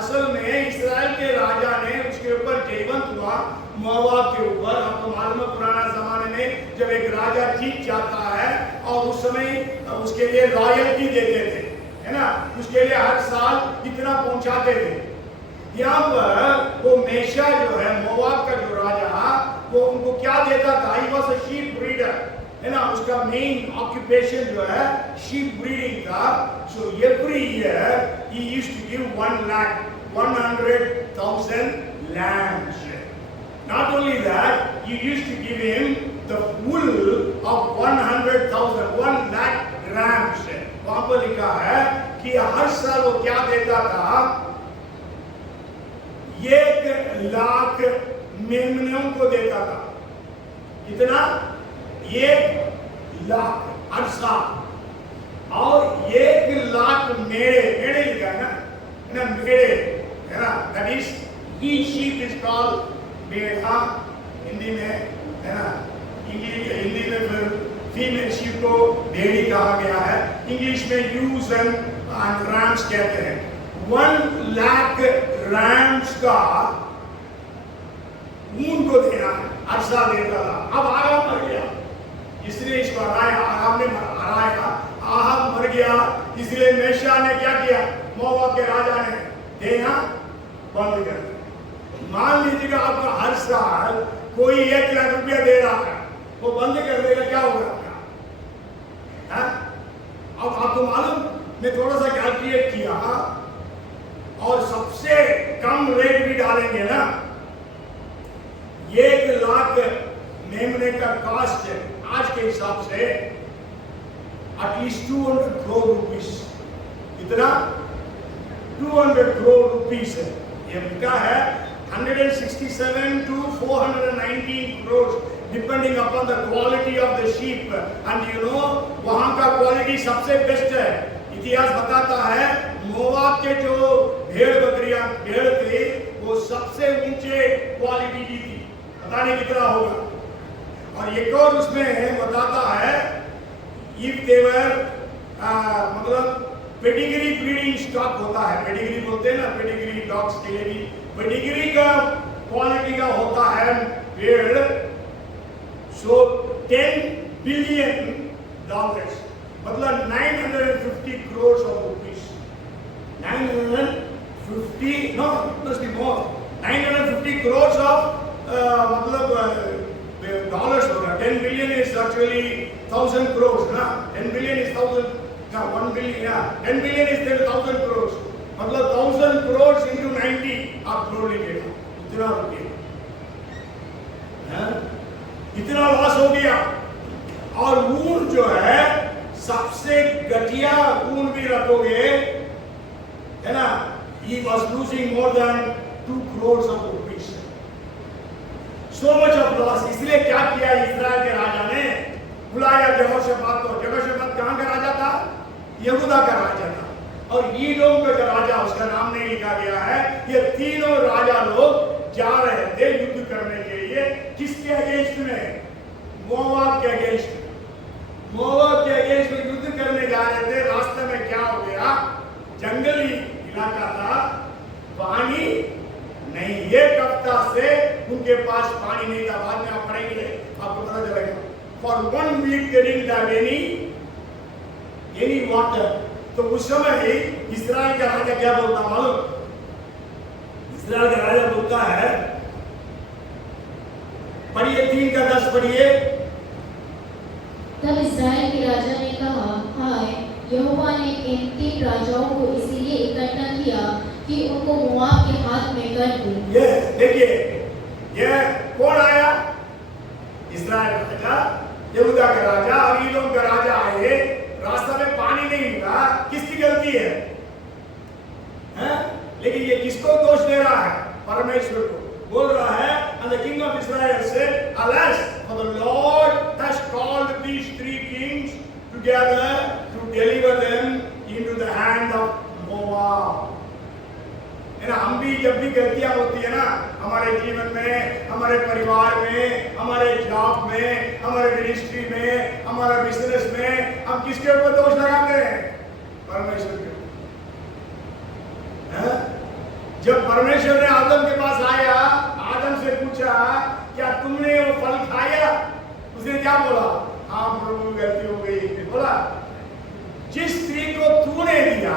असल में इस्राएल के राजा ने उसके ऊपर जयवंत हुआ मोआब के ऊपर। आपको मालूम है पुराना जमाने में जब एक राजा जीत जाता है और उस समय उसके लिए रॉयल्टी देते थे, है ना, उसके लिए हर साल इतना पहुंचाते थे। यहाँ पर वो मेशा जो है मोआब का जो राजा वो उनको क्या देता था? He was a sheep breeder, है ना, उसका मेन ऑक्यूपेशन जो है शीप ब्रीडिंग था। So every year he used to give 1,00,000 lambs. Not only that, he used to give him the wool of 100,000, 1,00,000 rams. वहां पर लिखा है कि हर साल वो क्या देता था? 1,00,000 मेमनों को देता था। कितना? 1,00,000 हर साल। और 1,00,000 मेढ़े लिखा है ना, मेढ़े, है ना, that is each sheep is called मेढ़ा हिंदी में, है ना। हिंदी में फिर फीमेल शीप को भेड़ी कहा गया है। इंग्लिश में यूज एंड रैम्स कहते हैं। 1,00,000 रैम्स का ऊन को देना है, हर साल देता था। अब आहाब मर गया, इसलिए इसको हराया। आहाब ने हराया, आहाब मर गया, इसलिए मेशा ने क्या किया? मोआब के राजा ने देना बंद कर दिया। मान लीजिएगा आपका हर साल कोई 1,00,000 रुपया दे रहा है, वो बंद कर देगा, क्या होगा आपका? अब आपको मालूम, मैं थोड़ा सा कैलकुलेट किया और सबसे कम रेट भी डालेंगे ना, 1,00,000 मेमने का कॉस्ट आज के हिसाब से एटलीस्ट 200 करोड़ रुपीस। कितना? 200 करोड़ रुपीस है। ये लिखा है 167 to 419 crores depending upon the quality of the sheep and you know वहां का क्वालिटी सबसे बेस्ट है। इतिहास बताता है मोआब के जो भेड़ थे वो सबसे ऊंचे क्वालिटी की थी। पता नहीं कितना होगा। और एक और उसमें बताता है if they were मतलब पेडिग्री ब्रीडिंग स्टॉक होता है, पेडिग्री बोलते हैं ना, पेडिग्री डॉग्स के लिए भी पेडिग्री का क्वालिटी का होता है भेड़। सो $10 billion मतलब 950 crores of rupees, 950 no it must be more 950 crores of मतलब dollars होगा। 10 billion is actually 1,000 crores ना, 10 billion is 1,000 ना, 1 billion या 10 billion is 10,000 crores मतलब 1,000 crores into 90 आप करोड़ लीजिएगा, इतना रुपये, इतना लॉस हो गया। और ऊन जो है सबसे घटिया ऊन भी रखोगे, है ना, he was losing more than 2 crores of rupees, so much of loss। इसलिए क्या किया इस्राएल के राजा ने? बुलाया यहोशापात को। यहोशापात कहाँ का राजा था? यहूदा का राजा था। और ईदोम का जो राजा, उसका नाम नहीं लिखा गया है। ये तीनों राजा लोग जा रहे थे युद्ध करने के लिए। किसके अगेंस्ट में? मोआब के अगेंस्ट। मोआब के अगेंस्ट में युद्ध करने जा रहे थे। रास्ते में क्या हो गया? जंगली इलाका था, पानी नहीं, एक हफ्ता से उनके पास पानी नहीं था। बाद में आप पढ़ेंगे आपको पता चलेगा। For 1 week they didn't have any water। तो उस समय ही इस्राएल का राजा क्या बोलता मालूम? इस्राएल का राजा बोलता है, पढ़िए 3:10 पढ़िए। तब इस्राएल के राजा ने कहा, हाय, यहोवा ने इन 3 राजाओं को इसीलिए इकट्ठा किया कि उनको मोआब के हाथ में कर दूं। ये देखिए, ये कौन आया? इस्राएल राजा, यहूदा का राजा और एदोम का राजा आए, रास्ता में पानी नहीं मिला, किसकी गलती है? हैं? लेकिन ये किसको दोष दे रहा है? परमेश्वर को बोल रहा है, and the king of Israel said, alas, for the Lord has called these three kings together to deliver them into the hand of Moab. है ना, हम भी जब भी गलतियां होती है ना हमारे जीवन में, हमारे परिवार में, हमारे जॉब में, हमारे मिनिस्ट्री में, हमारे बिजनेस में, हम किसके ऊपर दोष लगाते हैं? परमेश्वर के ऊपर। जब परमेश्वर ने आदम के पास आया, आदम से पूछा क्या तुमने वो फल खाया? उसने क्या बोला? हाँ प्रभु, गलती हो गई। बोला जिस स्त्री को तूने दिया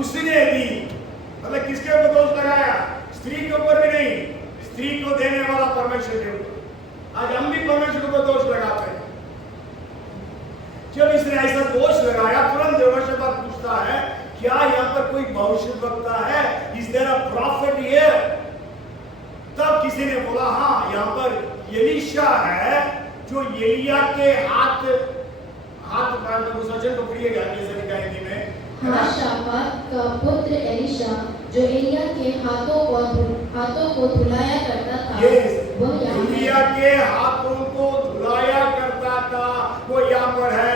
उसने दी। मतलब किसके ऊपर दोष लगाया? स्त्री के ऊपर भी नहीं, स्त्री को देने वाला परमेश्वर के ऊपर। आज हम भी परमेश्वर के ऊपर दोष लगाते हैं। जब इसने ऐसा दोष लगाया, तुरंत यहोशप्हात पूछता है क्या यहाँ पर कोई भविष्यद्वक्ता है? Is there a prophet here? तब किसी ने बोला हाँ, यहाँ पर एलीशा है जो एलिया के हाथ सचिन को प्रियगा जैसे लिखा हिंदी में, हाँ, शाफात का पुत्र एलीशा जो एलिया के हाथों को धुलाया करता था, वह एलिया के हाथों को धुलाया करता था, वो यहाँ पर है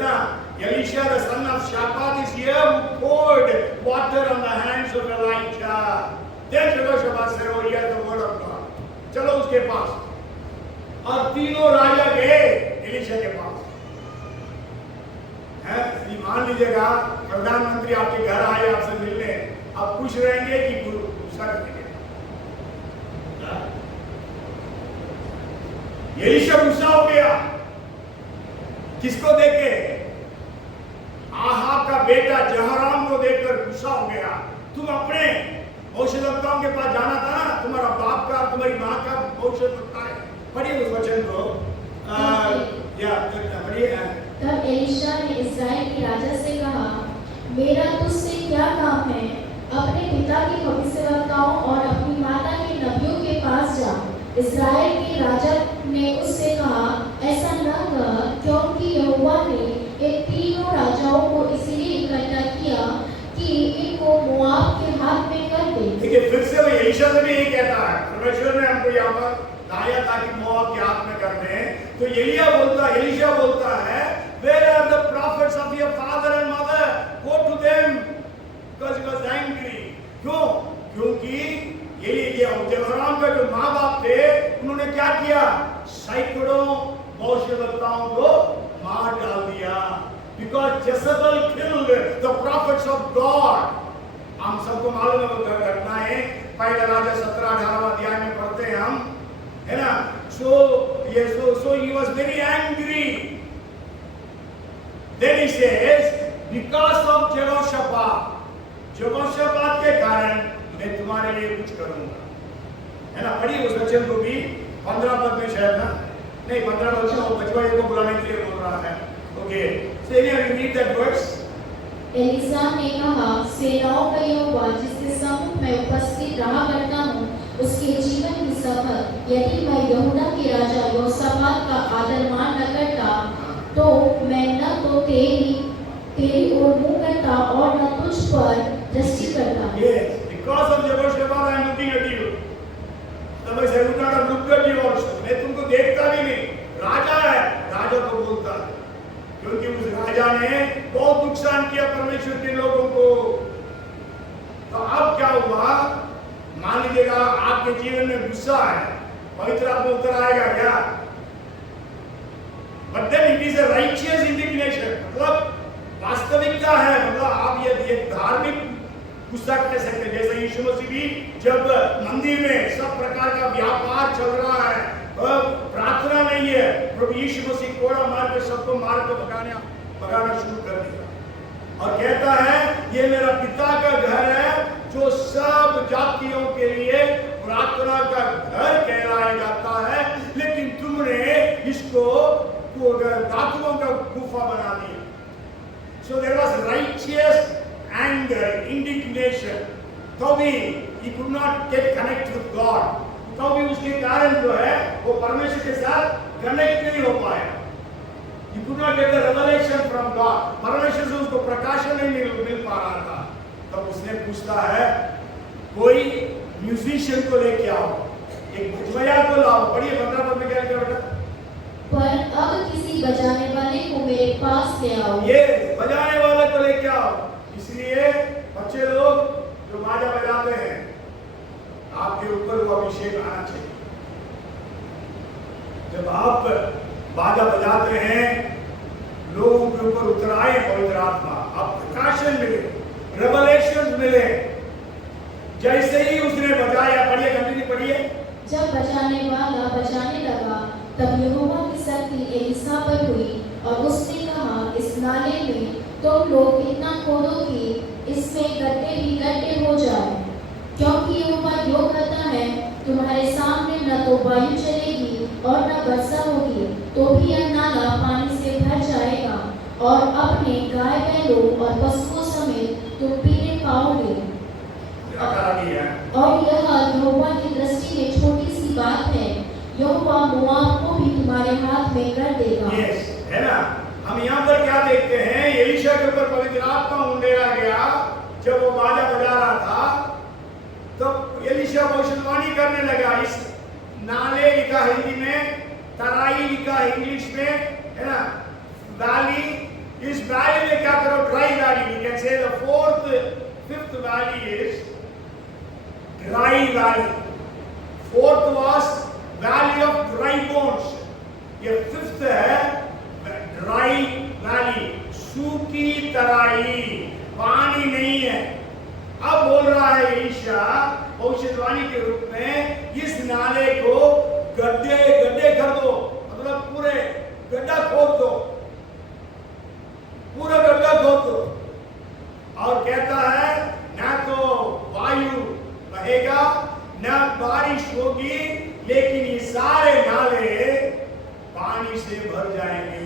ना। Elisha, the son of Shaphat, is here who poured water on the hands of Elijah. Then Jehoshaphat said, "Oh, here's the word of God." चलो उसके पास। और तीनों राजा गए एलीशा के पास। है, मान लीजिएगा प्रधानमंत्री आपके घर आए आपसे मिलने, आप खुश रहेंगे कि गुस्सा करेंगे? एलीशा गुस्सा हो गया। किसको देखे? आहाब का बेटा जहराम को देखकर गुस्सा हो गया। तुम अपने भविष्यद्वक्ताओं के पास जाना था ना, तुम्हारा बाप का तुम्हारी माँ का भविष्यद्वक्ता है। पढ़िए उस वचन को। पढ़िए। तब एलीशा ने इस्राएल के राजा से कहा, मेरा तुझसे क्या काम है? अपने पिता के भविष्यद्वक्ताओं और अपनी माता के नबियों के पास जा। इस्राएल के राजा ने उससे कहा, ऐसा न कर, क्योंकि यहोवा ने इन तीनों राजाओं को इसलिए इकट्ठा किया कि इनको मोआब के हाथ में कर दे। देखिए फिर से वो एलीशा से भी यही कहता है, परमेश्वर ने हमको यहाँ पर लाया ताकि मोआब के हाथ में कर दें। तो एलीशा बोलता है, where are the prophets of your father and mother? Go to them, because he was angry. क्यों? क्योंकि ये जहराम का जो माँ बाप थे, उन्होंने क्या किया? सैकड़ों भविष्यद्वक्ताओं को मार डाल दिया। Because Jezebel killed the prophets of God. हम सबको मालूम है वो घटना है, पहला राजा 17-18 अध्याय में पढ़ते हैं हम, है ना। So he was very angry. Then he says, because of Jehoshaphat के कारण मैं तुम्हारे लिए कुछ करूंगा, है ना। पढ़िए उस वचन को भी 15 पद में शायद ना, नहीं 15 पद में वो बचवा को बुलाने के लिए बोल रहा है। Okay, so you read that verse. Elisha ने कहा, सेनाओं का यहोवा जिसके सम्मुख मैं उपस्थित रहा करता हूँ, उसके जीवन की शपथ, यदि मैं यहूदा के राजा यहोशापात का आदर मान न करता, तो मैं न तो तेरी ओर मुंह करता और न तुझ पर दृष्टि करता। Yes, because of Jehoshaphat I am looking at you. तब मैं जरूर ना look at you also. मैं तुमको देखता भी नहीं। राजा है, राजा को बोलता है, क्योंकि उस राजा ने बहुत नुकसान किया परमेश्वर के लोगों को। तो अब क्या हुआ? मान लीजिएगा आपके जीवन में गुस्सा है, पवित्र आत्मा उतर आएगा क्या? But then it is a righteous indignation, मतलब वास्तविकता है, मतलब आप ये धार्मिक गुस्सा कह सकते हैं। जैसे यीशु मसीह भी जब मंदिर में सब प्रकार का व्यापार चल रहा है, प्रार्थना नहीं है, प्रभु यीशु मसीह कोड़ा मार के सबको मार के भगाना शुरू कर दिया और कहता है ये मेरा पिता का घर है जो सब जातियों के लिए प्रार्थना का घर कहलाया जाता है, लेकिन तुमने इसको डाकुओं का गुफा बना दिया। So there was righteous anger, indignation, तो भी he could not get connect with God, तो भी उसके कारण जो है वो परमेश्वर के साथ कनेक्ट नहीं हो पाया। He could not get the revelation from God, परमेश्वर से उसको प्रकाशन नहीं मिल पा रहा था। तब उसने पूछता है कोई म्यूजिशियन को लेके आओ, एक बजवाया को लाओ। पढ़िए 15 पद में क्या लिखा बेटा? पर अब किसी बजाने वाले को मेरे पास ले आओ। ये बजाने वाले को लेके आओ। इसलिए बच्चे लोग जो बाजा बजाते हैं, आपके ऊपर वो अभिषेक आना चाहिए। जब आप बाजा बजाते हैं, लोगों के ऊपर उतर आए पवित्र आत्मा, आप प्रकाशन मिले, रेवलेशन मिले। जैसे ही उसने बजाया, पढ़िए कंटिन्यू पढ़िए। जब बजाने वाला बजाने लगा, तब यहोवा की शक्ति एलिशा पर हुई और उसने कहा, इस नाले में तुम लोग इतना खोदो कि इसमें गड्ढे ही गड्ढे हो जाए, क्योंकि यहोवा यो कहता है, तुम्हारे सामने न तो वायु चलेगी और न वर्षा होगी, तो भी यह नाला पानी से भर जाएगा और अपने गाय बैलों और पशुओं समेत तुम पीने पाओगे। और यह यहोवा की दृष्टि में छोटी सी बात है, यहोवा मोआब को भी तुम्हारे हाथ में कर देगा। यस, है ना? हम यहाँ पर क्या देखते हैं? एलीशा के ऊपर पवित्र आत्मा उंडेला गया। जब वो बाजा बजा रहा था, तो एलीशा भविष्यवाणी करने लगा। इस नाले लिखा हिंदी में, तराई लिखा इंग्लिश में, है ना? वैली, इस वैली में क्या करो? Dry valley. We can say the fourth fifth valley is dry valley. Fourth was valley of dry bones, ये फिफ्थ है ड्राई वैली, सूखी तराई, पानी नहीं है। अब बोल रहा है एलीशा भविष्यवाणी के रूप में, इस नाले को गड्ढे गड्ढे कर दो, मतलब पूरे गड्ढा खोद दो, पूरा गड्ढा खोद दो। और कहता है ना तो वायु बहेगा ना बारिश होगी, लेकिन ये सारे नाले पानी से भर जाएंगे,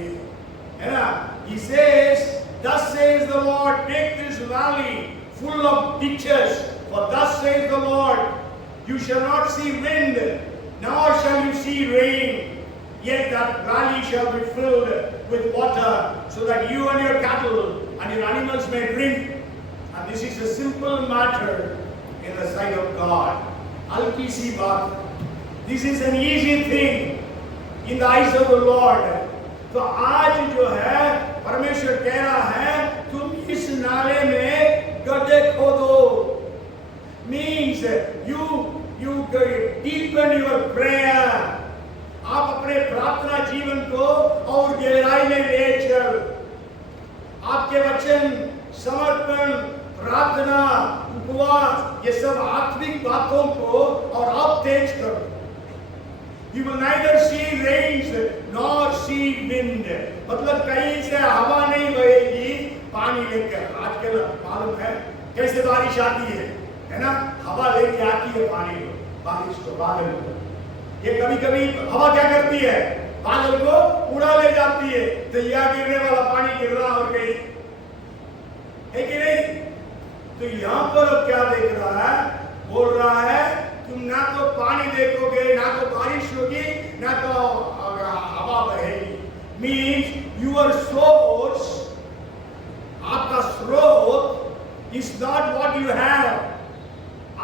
है ना? He says, thus says the Lord, make this valley full of ditches, for thus says the Lord, you shall not see wind, nor shall you see rain, yet that valley shall be filled with water, so that you and your cattle and your animals may drink. And this is a simple matter in the sight of God. Halki si baat. This is an easy thing in the eyes of the Lord. तो आज जो है परमेश्वर कह रहा है, तुम इस नाले में गड्ढे खोदो। Means you deepen your prayer. आप अपने प्रार्थना जीवन को और गहराई में ले चल। आपके वचन, समर्पण, प्रार्थना, उपवास, ये सब आत्मिक बातों को और आप तेज करो। You will neither see rains nor see wind. मतलब कहीं से हवा नहीं बहेगी पानी लेकर। आजकल मालूम है कैसे बारिश आती है ना? हवा लेके आती है पानी को, बारिश को, बादल को। ये कभी-कभी हवा क्या करती है? बादल को उड़ा ले जाती है। तो यहाँ गिरने वाला पानी गिर रहा और कहीं है कि नहीं? तो यहाँ पर अब क्या देख रहा है? बोल रहा है तुम ना तो पानी देखोगे, ना तो बारिश होगी, ना तो हवा बहेगी। Means your source, आपका स्रोत is not what you have.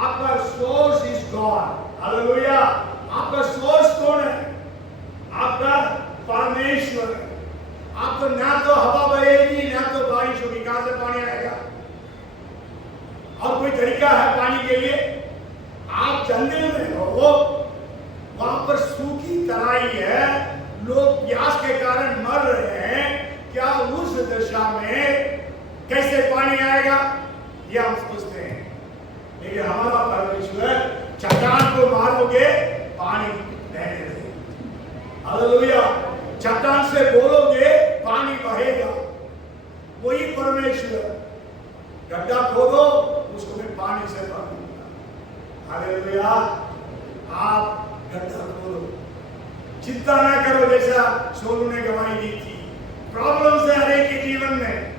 आपका source is God. Hallelujah. आपका source कौन है? आपका परमेश्वर है। आपको ना तो हवा बहेगी, ना तो बारिश होगी। कहां से पानी आएगा? और कोई तरीका है पानी के लिए? आप जंगल में हो, वहां पर सूखी तराई है, लोग प्यास के कारण मर रहे हैं। क्या उस दशा में कैसे पानी आएगा? ये हम सोचते हैं, लेकिन हमारा परमेश्वर चट्टान को मारोगे पानी बहने लगेगा। हालेलुया। चट्टान से बोलोगे पानी बहेगा। वही परमेश्वर, गड्ढा खोदो उसको भी पानी से भर दूंगा। हालेलुया। आप गड्ढा खोदो, चिंता ना करो। जैसा सोनू ने गवाही दी थी, प्रॉब्लम्स है हर एक के जीवन में।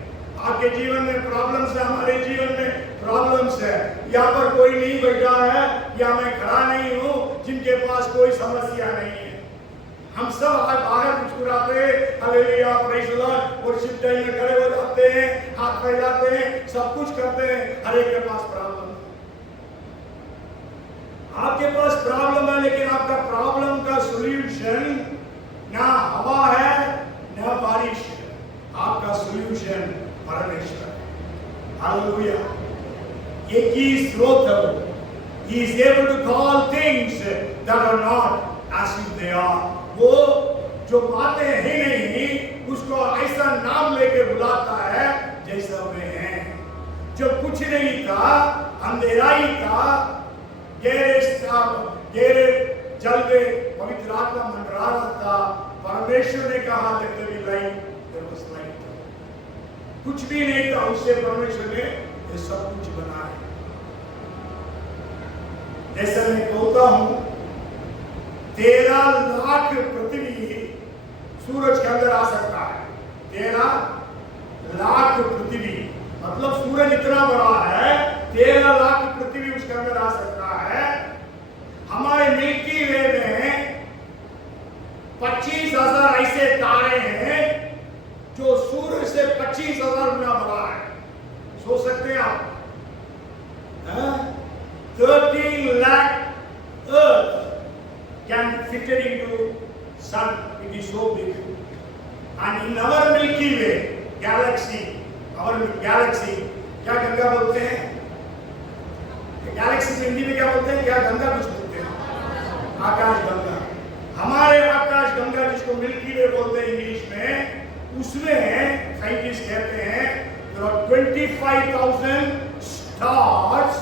आपके जीवन में प्रॉब्लम्स है, हमारे जीवन में प्रॉब्लम्स है। यहाँ पर कोई नहीं बैठा है या मैं खड़ा नहीं हूँ जिनके पास कोई समस्या नहीं है। हम सब आज बाहर मुस्कुराते हैं, hallelujah, praise the Lord, worship time में खड़े हो जाते हैं, हाथ फैलाते हैं, सब कुछ करते हैं। हर एक के पास प्रॉब्लम है। आपके पास प्रॉब्लम है, लेकिन आपका प्रॉब्लम का सॉल्यूशन ना हवा है ना बारिश है। आपका सॉल्यूशन परमेश्वर। हालेलुया। एक ही स्रोत है। He is able to call things that are not as if they are. वो जो बातें हैं नहीं, उसको ऐसा नाम लेके बुलाता है जैसा वे हैं। जब कुछ नहीं था, अंधेरा ही था, गहरे जल में पवित्र आत्मा मंडरा रहा था, परमेश्वर ने कहा let there be light, there was light। कुछ भी नहीं था, उससे परमेश्वर ने ये सब कुछ बनाया। जैसा मैं कहता हूं, 13 लाख पृथ्वी सूरज के अंदर आ सकता है। 13 लाख पृथ्वी मतलब सूरज इतना बड़ा है, 13 लाख पृथ्वी उसके अंदर आ सकता है। हमारे मिल्की वे में 25,000 ऐसे तारे हैं जो सूरज से 25,000 गुना बड़ा है। सोच सकते हैं आप? 13 lakh Earth can fit into sun. It is so big. And in our Milky Way galaxy, क्या गंगा बोलते हैं? गैलेक्सी हिंदी में क्या बोलते हैं? क्या गंगा कुछ बोलते हैं? आकाश गंगा। हमारे आकाश गंगा जिसको मिल्की वे बोलते हैं इंग्लिश में, उसमें साइंटिस्ट कहते हैं there are 25,000 stars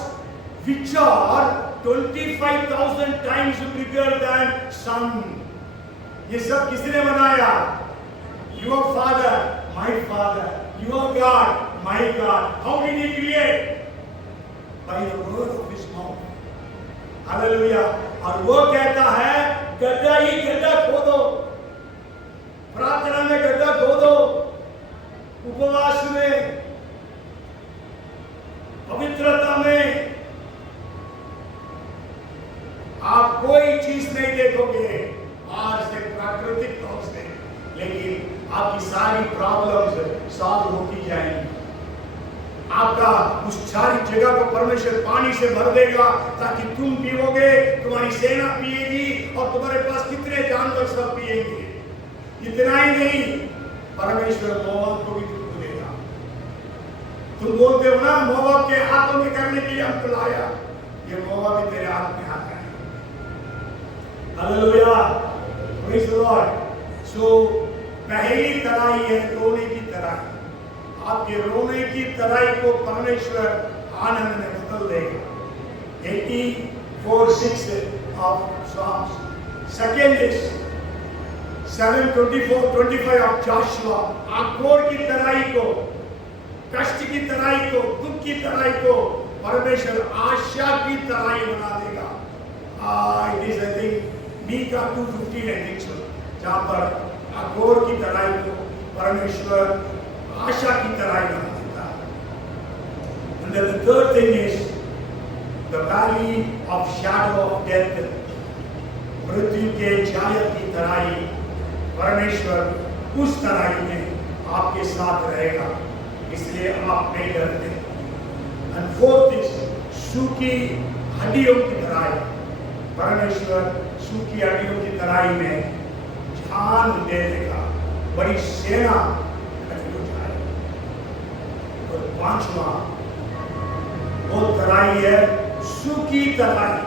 which are 25,000 times bigger than sun. ये सब किसने बनाया? Your father, my father, your God, my God. How did he create? By the word of his mouth. Hallelujah. और वो कहता है गड्ढा ही गड्ढा खोदो, प्रार्थना में गड्ढा खोदो, उपवास में, पवित्रता में आप कोई चीज नहीं देखोगे आज से प्राकृतिक तौर से, लेकिन आपकी सारी प्रॉब्लम्स सॉल्व होती जाएंगी। आपका उस सारी जगह को परमेश्वर पानी से भर देगा ताकि तुम पीओगे, तुम्हारी सेना पिएगी और तुम्हारे पास कितने जानवर सब पिएंगे। इतना ही नहीं, परमेश्वर मोहब्बत को भी तुमको देगा। तुम बोलते हो ना मोहब्बत के हाथों में करने के लिए हमको लाया, ये मोहब्बत भी तेरे हाथ में आता है। Hallelujah, praise the Lord. So पहली तराई है रोने की तराई। आपके रोने की तराई को परमेश्वर आनंद में बदल देगा। 84:6 of Psalms. Second is 7:24-25 of Joshua. आकोर की तराई को, कष्ट की तराई को, दुख की तराई को परमेश्वर आशा की तराई बना देगा। It is I think Mika 2:15 I think so, जहाँ पर आकोर की तराई को परमेश्वर आशा की तराई बना देता है। And then the third thing is the valley of shadow of death. मृत्यु के छाया की तराई, परमेश्वर उस तराई में आपके साथ रहेगा, इसलिए आप नहीं डरते। And fourth is सूखी हड्डियों की तराई। परमेश्वर सूखी हड्डियों की तराई में जान दे देगा, बड़ी सेना इकट्ठी हो जाएगी। और पांचवा वो तराई है सूखी तराई,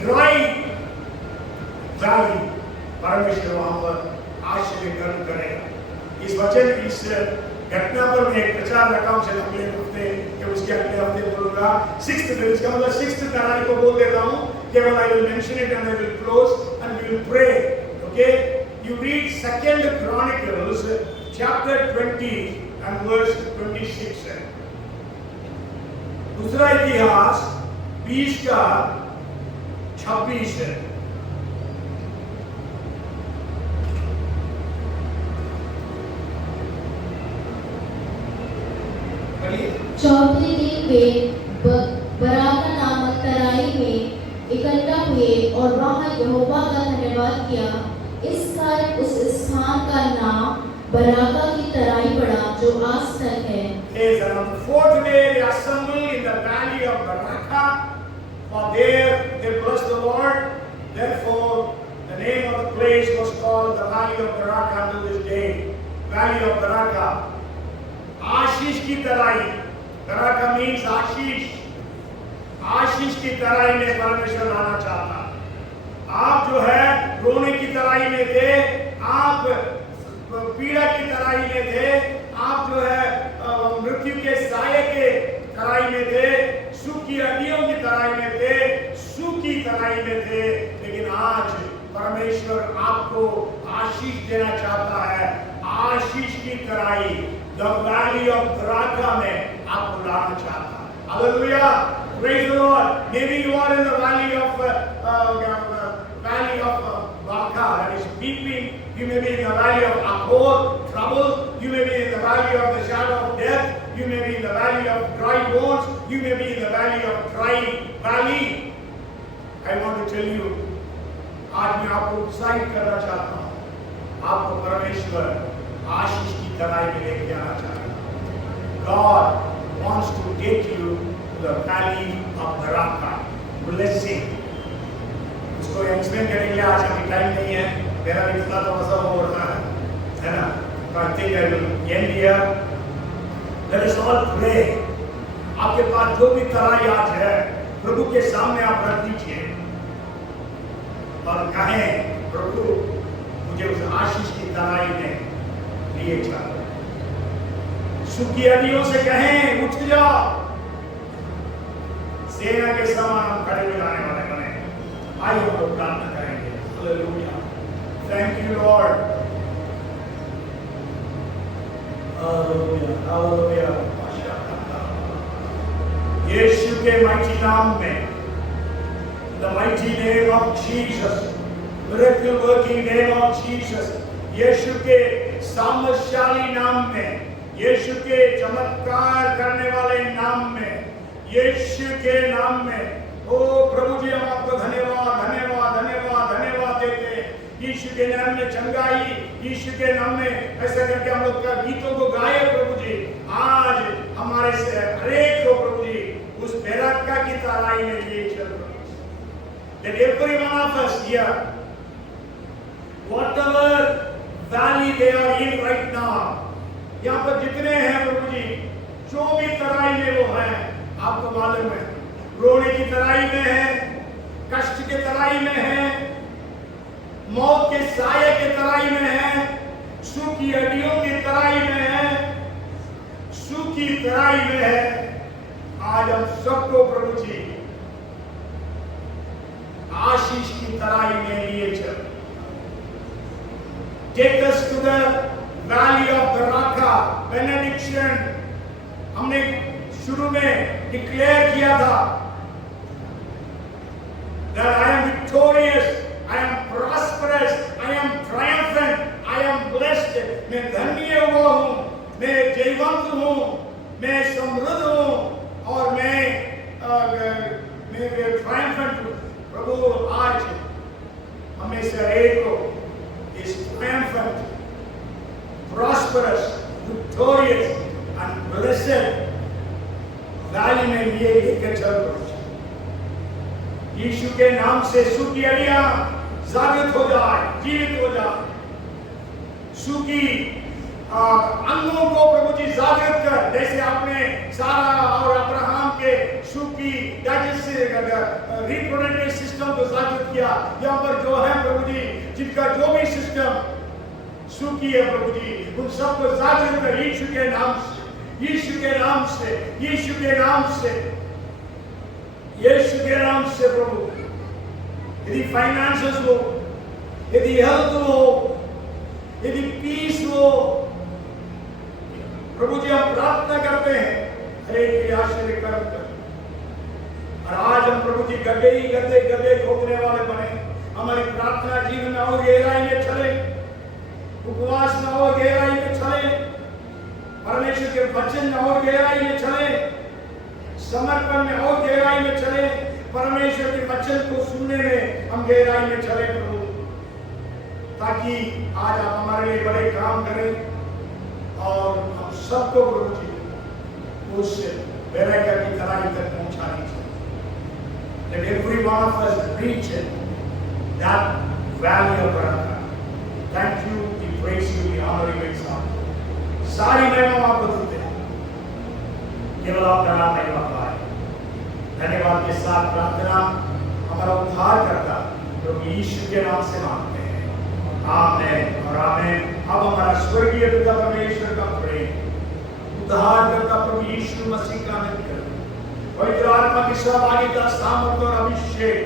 ड्राई वैली। परमेश्वर वहां पर आश्चर्य कर्म करेगा। इस वचन इस घटना पर मैं एक प्रचार रखा हूं से अगले हफ्ते या उसके अगले हफ्ते बोलूंगा। सिक्स्थ दिन, इसका मतलब सिक्स्थ तराई को बोल देता हूं, केवल I will mention it and I will close and we will pray. Okay, you read 2 Chronicles chapter 20 and verse 26. दूसरा इतिहास 20 का 26 है। पढ़िए। चौथे दिन वे बराका नामक तराई में इकट्ठा हुए और वहां यहोवा का धन्यवाद किया। इस कारण उस स्थान का नाम बराका की तराई पड़ा, जो आज तक है। Yes, and on the fourth day they assembled in the valley of Baraka, for there they blessed the Lord. Therefore, the name of the place was called the Valley of Baraka until this day. Valley of Baraka. आशीष की तराई। Baraka means आशीष। आशीष की तराई में परमेश्वर लाना चाहता। आप जो है रोने की तराई में थे, आप पीड़ा की तराई में थे, आप जो है मृत्यु के साये के तराई में थे, सुख की हड्डियों की तराई में थे, सुख की तराई में थे, लेकिन आज परमेश्वर आपको आशीष देना चाहता है। आशीष की तराई, द वैली ऑफ बराका में आपको लाना चाहता है। Hallelujah, praise the Lord. Maybe you are in the valley of Baraka, that is weeping. You may be in the valley of Akor, trouble. You may be in the valley of the shadow of death. You may be in the valley of dry bones. You may be in the valley of dry valley. I want to tell you, आज मैं आपको उत्साहित करना चाहता हूँ। आपको परमेश्वर आशीष की तराई में लेके आना चाहता है। God wants to take you to the valley of Baraka, blessing. उसको एक्सप्लेन करने के लिए आज अभी टाइम नहीं है। मेरा भी इतना थोड़ा सा हो रहा है ना? तो I think I will end here. Let us all pray. आपके पास जो भी तराई आज है, प्रभु के सामने आप रख दीजिए और कहें, प्रभु मुझे उस आशीष की तराई में लिए चलो। सुख की हड्डियों से कहें, उठ जाओ। सेना के समान हम खड़े हो जाने वाले बने। आइए हम लोग प्रार्थना करेंगे। Hallelujah, thank you Lord. Hallelujah, hallelujah. यीशु के माइटी नाम में, the mighty name of Jesus, miracle working name of Jesus, यीशु के सामर्थ्यशाली नाम में, यीशु के चमत्कार करने वाले नाम में, यीशु के नाम में, ओ प्रभु जी हम आपको धन्यवाद धन्यवाद धन्यवाद धन्यवाद देते हैं। यीशु के नाम में चंगाई, यीशु के नाम में ऐसा करके हम लोग का गीतों को गाए प्रभु जी। आज हमारे से हरेक को प्रभु जी उस बराका की तराई में लिए चल। That every one of us here, whatever valley they are in right now, यहाँ पर जितने हैं प्रभु जी, जो भी तराई में वो हैं, आपको मालूम है, रोने की तराई में है, कष्ट के तराई में है, मौत के साये के तराई में है, सूखी हड्डियों की तराई में है, सूखी तराई में है। आज हम सबको प्रभु जी आशीष की तराई में लिए चल। Take us to the valley of Baraka, benediction। हमने शुरू में डिक्लेयर किया था that I am victorious, I am prosperous, I am triumphant, I am blessed। मैं धन्य हुआ हूँ, मैं जयवंत हूँ, मैं समृद्ध हूँ और मैं triumphant हूँ। प्रभु आज हमें से एक को इस triumphant, prosperous, victorious and blessed valley में लिए लेकर चल। यीशु के नाम से सूखी हड्डियां जागृत हो जाए, जीवित हो जाए। सूखी अंगों को प्रभु जी जागृत कर, जैसे आपने सारा और अब्राहम के सूखी रिप्रोडक्टिव सिस्टम को जागृत किया। यहाँ पर जो है प्रभु जी, जिनका जो भी सिस्टम सूखी है प्रभु जी, उन सबको जागृत कर यीशु के नाम से, यीशु के नाम से, यीशु के नाम से, यीशु के नाम से प्रभु। यदि फाइनेंसेस हो, यदि हेल्थ हो, यदि पीस हो, प्रभु जी हम प्रार्थना करते हैं हरे के आशीर्वाद कर। और आज हम प्रभु जी गड्ढे ही गड्ढे गड्ढे खोदने वाले बने। हमारी प्रार्थना जीवन में और गहराई में चले, उपवास में और गहराई में चले, परमेश्वर के वचन में और गहराई में चले, समर्पण में और गहराई में चले, परमेश्वर के वचन को सुनने में हम गहराई में चले प्रभु, ताकि आज आप हमारे लिए बड़े काम करें और हम सबको प्रभु जी उस बेरेका की तराई तक पहुंचानी चाहिए। Let every one of us reach that valley of Beraka. Thank you, we praise you, we honor you, exalt you. सारी महिमा आपको देते हैं, केवल आपका नाम महिमा पाए। धन्यवाद के साथ प्रार्थना हमारा उद्धार करता प्रभु यीशु के नाम से मांगते हैं, आमीन और आमीन। अब हमारा स्वर्गीय पिता परमेश्वर का प्रेम, उद्धार करता प्रभु यीशु मसीह का अनुग्रह, पवित्र आत्मा की सहभागिता, सामर्थ और अभिषेक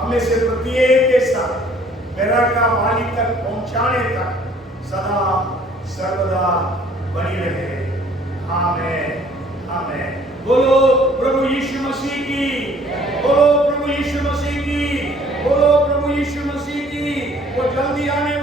हमें से प्रत्येक के साथ बेरेका वाली तक पहुंचाने तक सदा सर्वदा बनी रहे, आमीन आमीन। बोलो प्रभु यीशु मसीह की, बोलो प्रभु यीशु मसीह की, बोलो प्रभु यीशु मसीह की। वो जल्दी आने